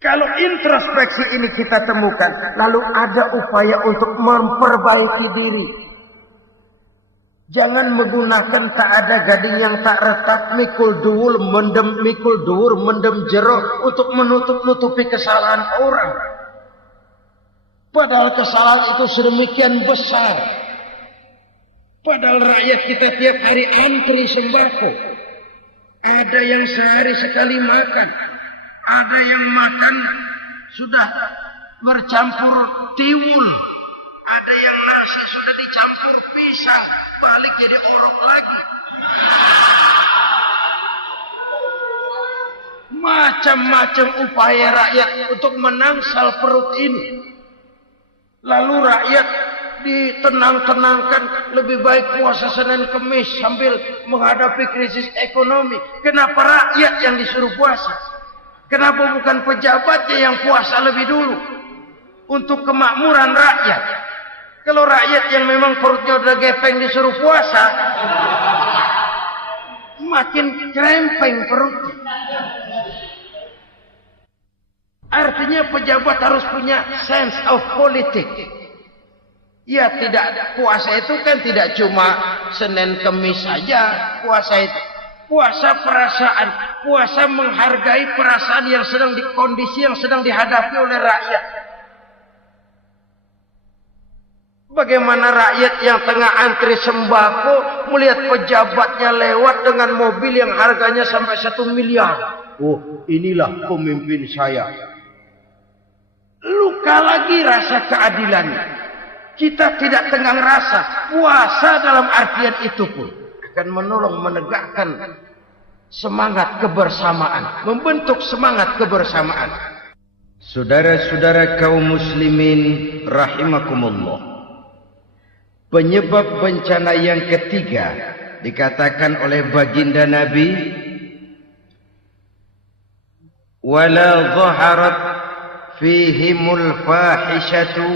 Kalau introspeksi ini kita temukan, lalu ada upaya untuk memperbaiki diri. Jangan menggunakan tak ada gading yang tak retak, mikul duwur mendem jero untuk menutupi kesalahan orang. Padahal kesalahan itu sedemikian besar. Padahal rakyat kita tiap hari antri sembako. Ada yang sehari sekali makan. Ada yang makan sudah bercampur tiwul. Ada yang nasi sudah dicampur pisang. Balik jadi orok lagi. Macam-macam upaya rakyat untuk menangsal perut ini. Lalu rakyat ditenang-tenangkan, lebih baik puasa Senin Kemis sambil menghadapi krisis ekonomi. Kenapa rakyat yang disuruh puasa? Kenapa bukan pejabatnya yang puasa lebih dulu? Untuk kemakmuran rakyat. Kalau rakyat yang memang perutnya udah gepeng disuruh puasa, makin krempeng perutnya. Artinya pejabat harus punya sense of politics. Ya, tidak, puasa itu kan tidak cuma Senin Kemis saja puasa itu. Puasa perasaan, puasa menghargai perasaan yang sedang kondisi yang sedang dihadapi oleh rakyat. Bagaimana rakyat yang tengah antri sembako melihat pejabatnya lewat dengan mobil yang harganya sampai 1 miliar. Oh, inilah pemimpin saya. Luka lagi rasa keadilannya. Kita tidak tenggang rasa. Puasa dalam artian itu pun akan menolong menegakkan semangat kebersamaan, membentuk semangat kebersamaan. Saudara-saudara kaum muslimin rahimakumullah. Penyebab bencana yang ketiga dikatakan oleh baginda Nabi, wala dhaharat fihimul fahishatu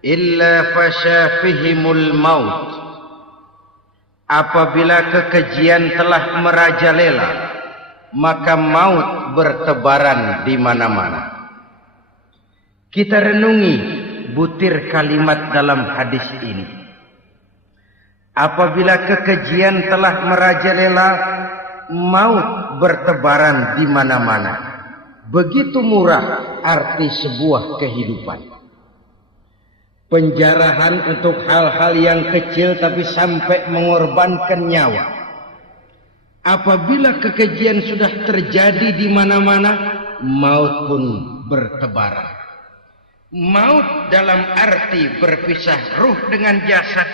illa fasha fihimul maut. Apabila kekejian telah merajalela, maka maut bertebaran di mana-mana. Kita renungi butir kalimat dalam hadis ini. Apabila kekejian telah merajalela, maut bertebaran di mana-mana. Begitu murah arti sebuah kehidupan. Penjarahan untuk hal-hal yang kecil tapi sampai mengorbankan nyawa. Apabila kekejian sudah terjadi di mana-mana, maut pun bertebaran. Maut dalam arti berpisah ruh dengan jasad,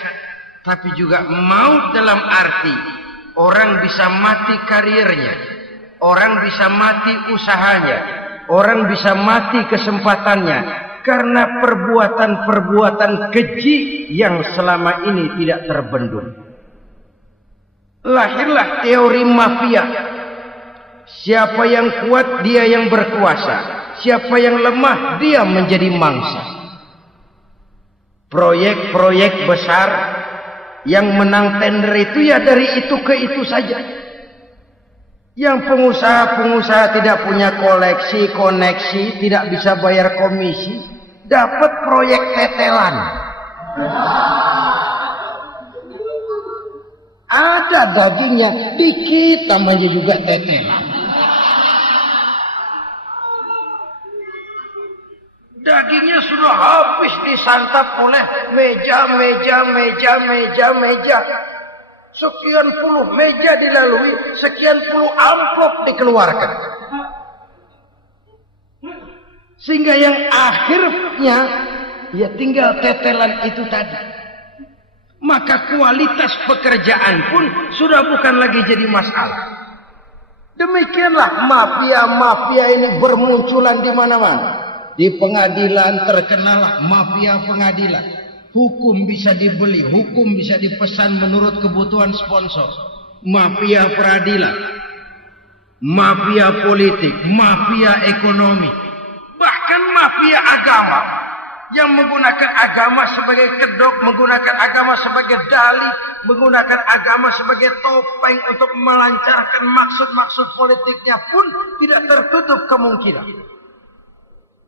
tapi juga maut dalam arti orang bisa mati karirnya, orang bisa mati usahanya, orang bisa mati kesempatannya karena perbuatan-perbuatan keji yang selama ini tidak terbendung. Lahirlah teori mafia. Siapa yang kuat dia yang berkuasa, siapa yang lemah dia menjadi mangsa. Proyek-proyek besar yang menang tender itu ya dari itu ke itu saja. Yang pengusaha-pengusaha tidak punya koneksi, tidak bisa bayar komisi, dapat proyek tetelan. Ada dagingnya, dikit namanya juga tetelan. Dagingnya sudah habis disantap oleh meja. Sekian puluh meja dilalui, sekian puluh amplop dikeluarkan. Sehingga yang akhirnya ya tinggal tetelan itu tadi. Maka kualitas pekerjaan pun sudah bukan lagi jadi masalah. Demikianlah mafia-mafia ini bermunculan di mana-mana. Di pengadilan terkenalah mafia pengadilan. Hukum bisa dibeli, hukum bisa dipesan menurut kebutuhan sponsor. Mafia peradilan, mafia politik, mafia ekonomi, bahkan mafia agama yang menggunakan agama sebagai kedok, menggunakan agama sebagai dalih, menggunakan agama sebagai topeng untuk melancarkan maksud-maksud politiknya pun tidak tertutup kemungkinan.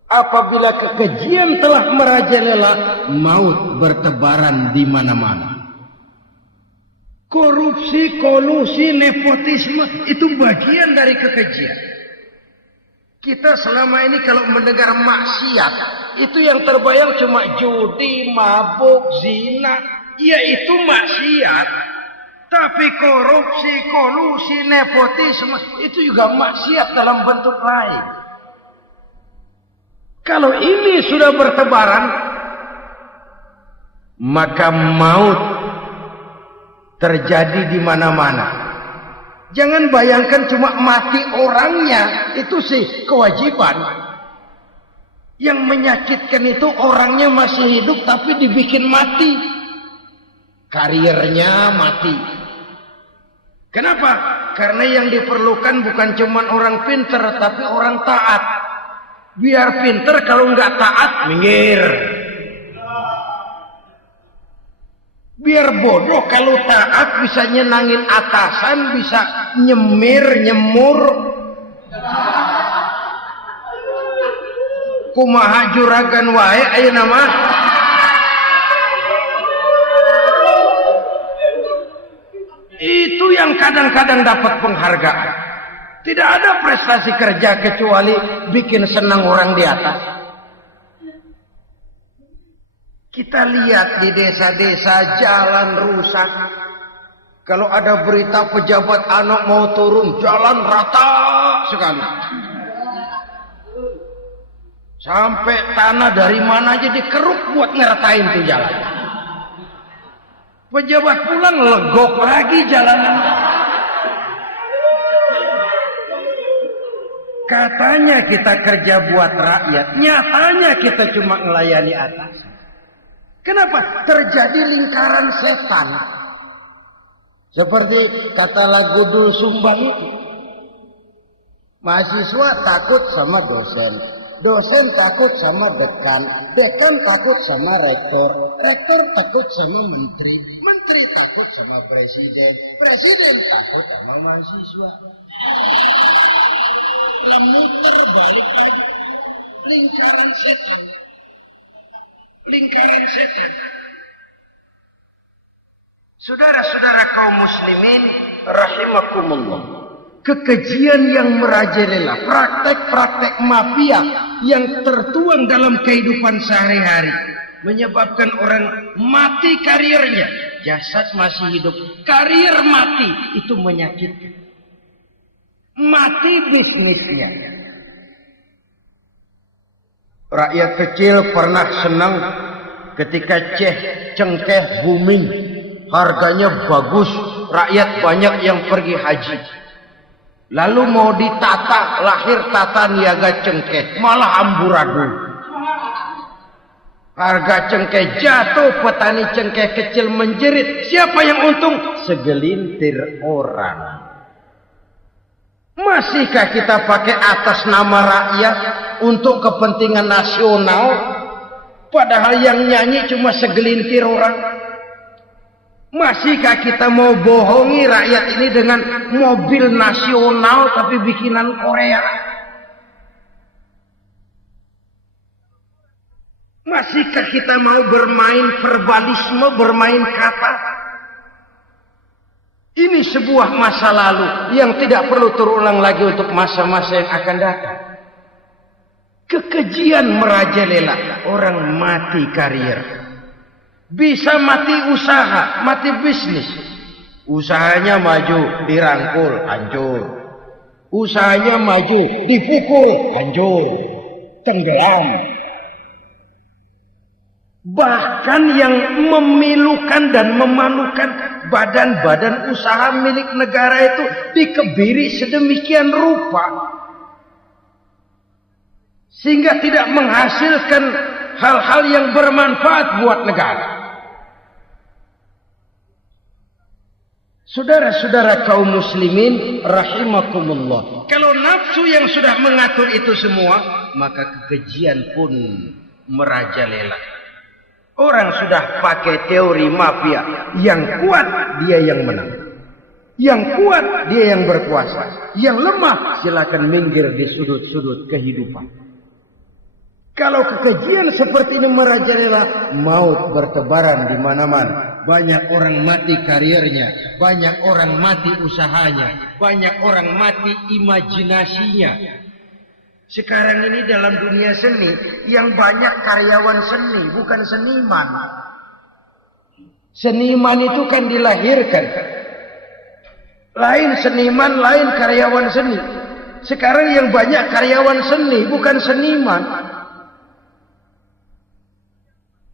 Apabila kekejian telah merajalela, maut bertebaran di mana-mana. Korupsi, kolusi, nepotisme itu bagian dari kekejian. Kita selama ini kalau mendengar maksiat, itu yang terbayang cuma judi, mabuk, zina. Ya itu maksiat. Tapi korupsi, kolusi, nepotisme itu juga maksiat dalam bentuk lain. Kalau ini sudah bertebaran, maka maut terjadi di mana-mana. Jangan bayangkan cuma mati orangnya, itu sih kewajiban. Yang menyakitkan itu orangnya masih hidup tapi dibikin mati. Karirnya mati. Kenapa? Karena yang diperlukan bukan cuma orang pintar tapi orang taat. Biar pinter, kalau nggak taat minggir. Biar bodoh, kalau taat bisa nyenangin atasan, bisa nyemur. Kumaha juragan wae ayo nama. Itu yang kadang-kadang dapat penghargaan. Tidak ada prestasi kerja kecuali bikin senang orang di atas. Kita lihat di desa-desa jalan rusak. Kalau ada berita pejabat anak mau turun, jalan rata sekali. Sampai tanah dari mana aja dikeruk buat ngeratain tuh jalan. Pejabat pulang legok lagi jalanan. Katanya kita kerja buat rakyat, nyatanya kita cuma melayani atas. Kenapa? Terjadi lingkaran setan. Seperti kata lagu Dul Sumbang itu. Mahasiswa takut sama dosen, dosen takut sama dekan, dekan takut sama rektor, rektor takut sama menteri, menteri takut sama presiden, presiden takut sama mahasiswa. Memutar balik lingkaran setan. Lingkaran setan. Saudara-saudara kaum muslimin rahimakumullah. Kekejian yang merajalela, praktek-praktek mafia yang tertuang dalam kehidupan sehari-hari menyebabkan orang mati karirnya, jasad masih hidup, karir mati, itu menyakitkan. Mati bisnisnya. Rakyat kecil pernah senang ketika cengkeh booming, harganya bagus, rakyat banyak yang pergi haji. Lalu mau ditata, lahir tata niaga cengkeh, malah amburadul. Harga cengkeh jatuh, petani cengkeh kecil menjerit. Siapa yang untung? Segelintir orang. Masihkah kita pakai atas nama rakyat untuk kepentingan nasional? Padahal yang nyanyi cuma segelintir orang. Masihkah kita mau bohongi rakyat ini dengan mobil nasional tapi bikinan Korea? Masihkah kita mau bermain verbalisme, bermain kata? Ini sebuah masa lalu yang tidak perlu terulang lagi untuk masa-masa yang akan datang. Kekejian merajalela, orang mati karier. Bisa mati usaha, mati bisnis. Usahanya maju, dirangkul, hancur. Usahanya maju, dipukul, hancur. Tenggelam. Bahkan yang memilukan dan memalukan badan-badan usaha milik negara itu dikebiri sedemikian rupa sehingga tidak menghasilkan hal-hal yang bermanfaat buat negara. Saudara-saudara kaum muslimin rahimakumullah, kalau nafsu yang sudah mengatur itu semua, maka kekejian pun merajalela. Orang sudah pakai teori mafia, yang kuat dia yang menang, yang kuat dia yang berkuasa, yang lemah silakan minggir di sudut-sudut kehidupan. Kalau kekejian seperti ini merajalela, maut bertebaran di mana-mana. Banyak orang mati karirnya, banyak orang mati usahanya, banyak orang mati imajinasinya. Sekarang ini dalam dunia seni, yang banyak karyawan seni, bukan seniman. Seniman itu kan dilahirkan. Lain seniman, lain karyawan seni. Sekarang yang banyak karyawan seni, bukan seniman.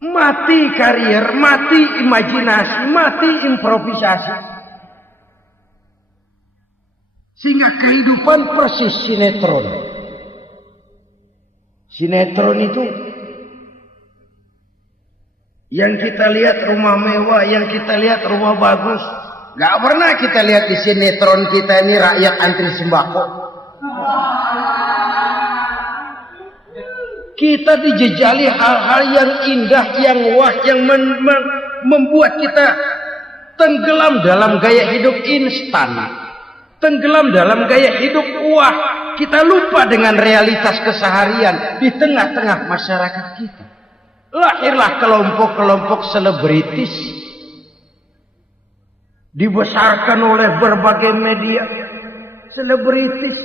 Mati karier, mati imajinasi, mati improvisasi. Sehingga kehidupan persis sinetron. Sinetron itu yang kita lihat rumah mewah, yang kita lihat rumah bagus. Gak pernah kita lihat di sinetron kita ini rakyat antri sembako. Kita dijejali hal-hal yang indah, yang wah, yang membuat kita tenggelam dalam gaya hidup instan. Tenggelam dalam gaya hidup wah. Kita lupa dengan realitas keseharian di tengah-tengah masyarakat kita. Lahirlah kelompok-kelompok selebritis. Dibesarkan oleh berbagai media. Selebritis.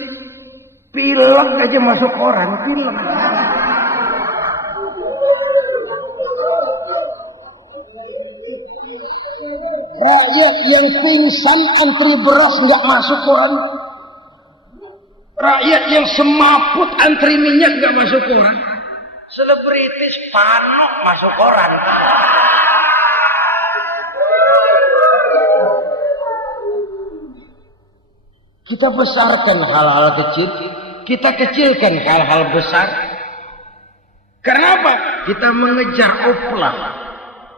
Pilek aja masuk koran. Pilek. Rakyat yang pingsan antri beras nggak masuk koran. Rakyat yang semaput antri minyak nggak masuk koran. Selebritis panok masuk koran. Kita besarkan hal-hal kecil, kita kecilkan hal-hal besar. Kenapa? Kita mengejar oplah.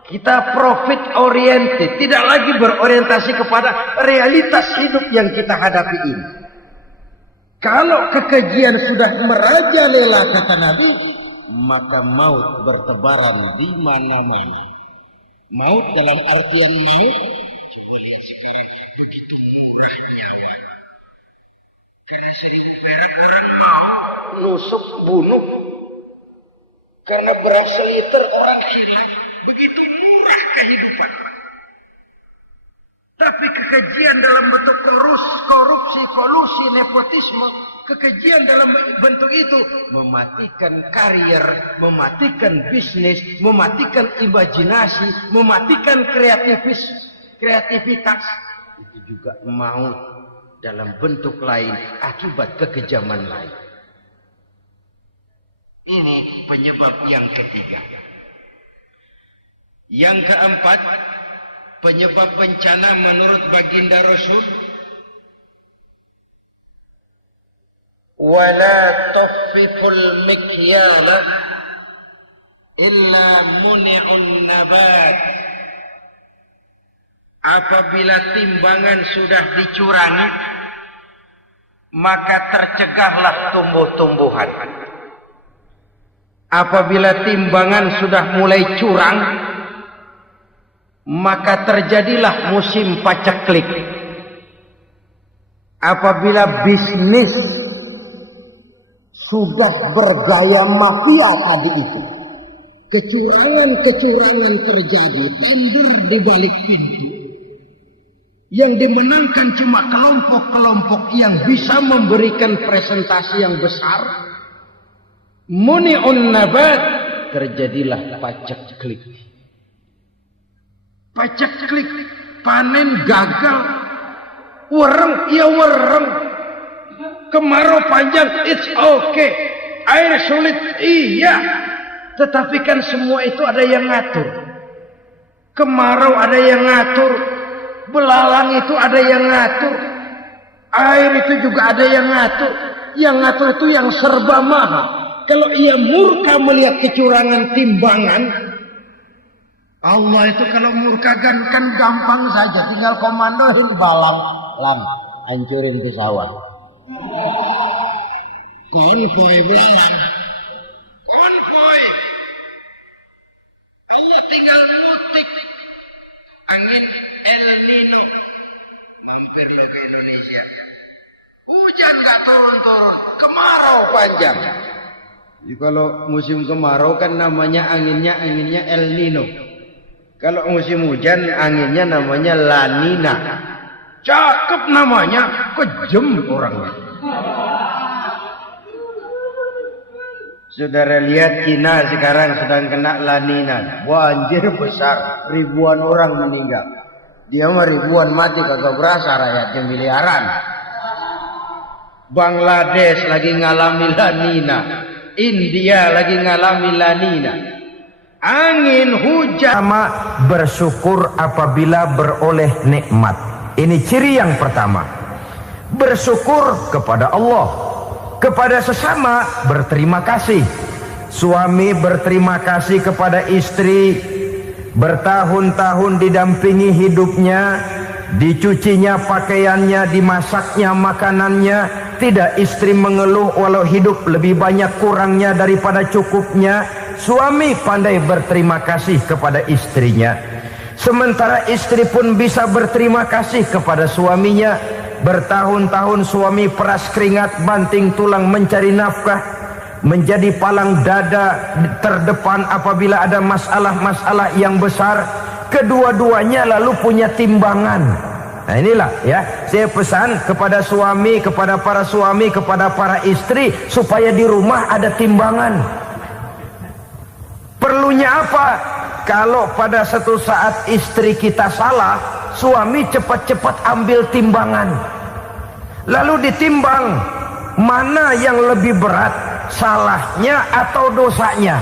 Kita profit oriented, tidak lagi berorientasi kepada realitas hidup yang kita hadapi ini. Kalau kekejian sudah merajalela kata Nabi, maka maut bertebaran di mana-mana. Maut dalam artian maut nusuk bunuh karena beras seliter orang hilang, begitu murah kehidupan. Tapi kekejian dalam bentuk korupsi, kolusi, nepotisme, kekejian dalam bentuk itu mematikan karier, mematikan bisnis, mematikan imajinasi, mematikan kreativitas. Itu juga maut dalam bentuk lain akibat kekejaman lain. Ini penyebab yang ketiga. Yang keempat, penyebab bencana menurut baginda Rasul wala tukhfiful mikyala illa muni'un nabat. Apabila timbangan sudah dicurangi, maka tercegahlah tumbuh-tumbuhan. Apabila timbangan sudah mulai curang, maka terjadilah musim paceklik. Apabila bisnis sudah bergaya mafia tadi itu, kecurangan-kecurangan terjadi, tender di balik pintu, yang dimenangkan cuma kelompok-kelompok yang bisa memberikan presentasi yang besar, muni'un nabat, terjadilah paceklik. Paceklik, panen gagal, wereng, ya wereng, kemarau panjang, it's okay, air sulit, iya, tetapi kan semua itu ada yang ngatur. Kemarau ada yang ngatur, belalang itu ada yang ngatur, air itu juga ada yang ngatur. Yang ngatur itu yang serba mahal. Kalau ia murka melihat kecurangan timbangan, Allah itu kalau murka kan gampang saja, tinggal komandoin balang, lam, hancurin pesawat. Konvoy belang, konvoy. Allah tinggal ngutik angin El Nino mampir lagi Indonesia. Hujan nggak turun-turun, kemarau panjang. Jadi kalau musim kemarau kan namanya anginnya El Nino. Kalau musim hujan anginnya namanya La Nina. Cakep namanya, kejem orangnya. Saudara lihat Cina sekarang sedang kena La Nina. Banjir besar, ribuan orang meninggal. Dia mah ribuan mati kagak berasa, rakyatnya miliaran. Bangladesh lagi ngalami La Nina. India lagi ngalami La Nina. Angin hujan. Pertama, bersyukur apabila beroleh nikmat. Ini ciri yang pertama. Bersyukur kepada Allah. Kepada sesama berterima kasih. Suami berterima kasih kepada istri, bertahun-tahun didampingi hidupnya, dicucinya pakaiannya, dimasaknya makanannya. Tidak istri mengeluh walau hidup lebih banyak kurangnya daripada cukupnya. Suami pandai berterima kasih kepada istrinya. Sementara istri pun bisa berterima kasih kepada suaminya. Bertahun-tahun suami peras keringat, banting tulang mencari nafkah, menjadi palang dada terdepan apabila ada masalah-masalah yang besar. Kedua-duanya lalu punya timbangan. Nah inilah ya, saya pesan kepada suami, kepada para suami, kepada para istri, supaya di rumah ada timbangan. Perlunya apa? Kalau pada satu saat istri kita salah, suami cepat-cepat ambil timbangan, lalu ditimbang mana yang lebih berat, salahnya atau dosanya.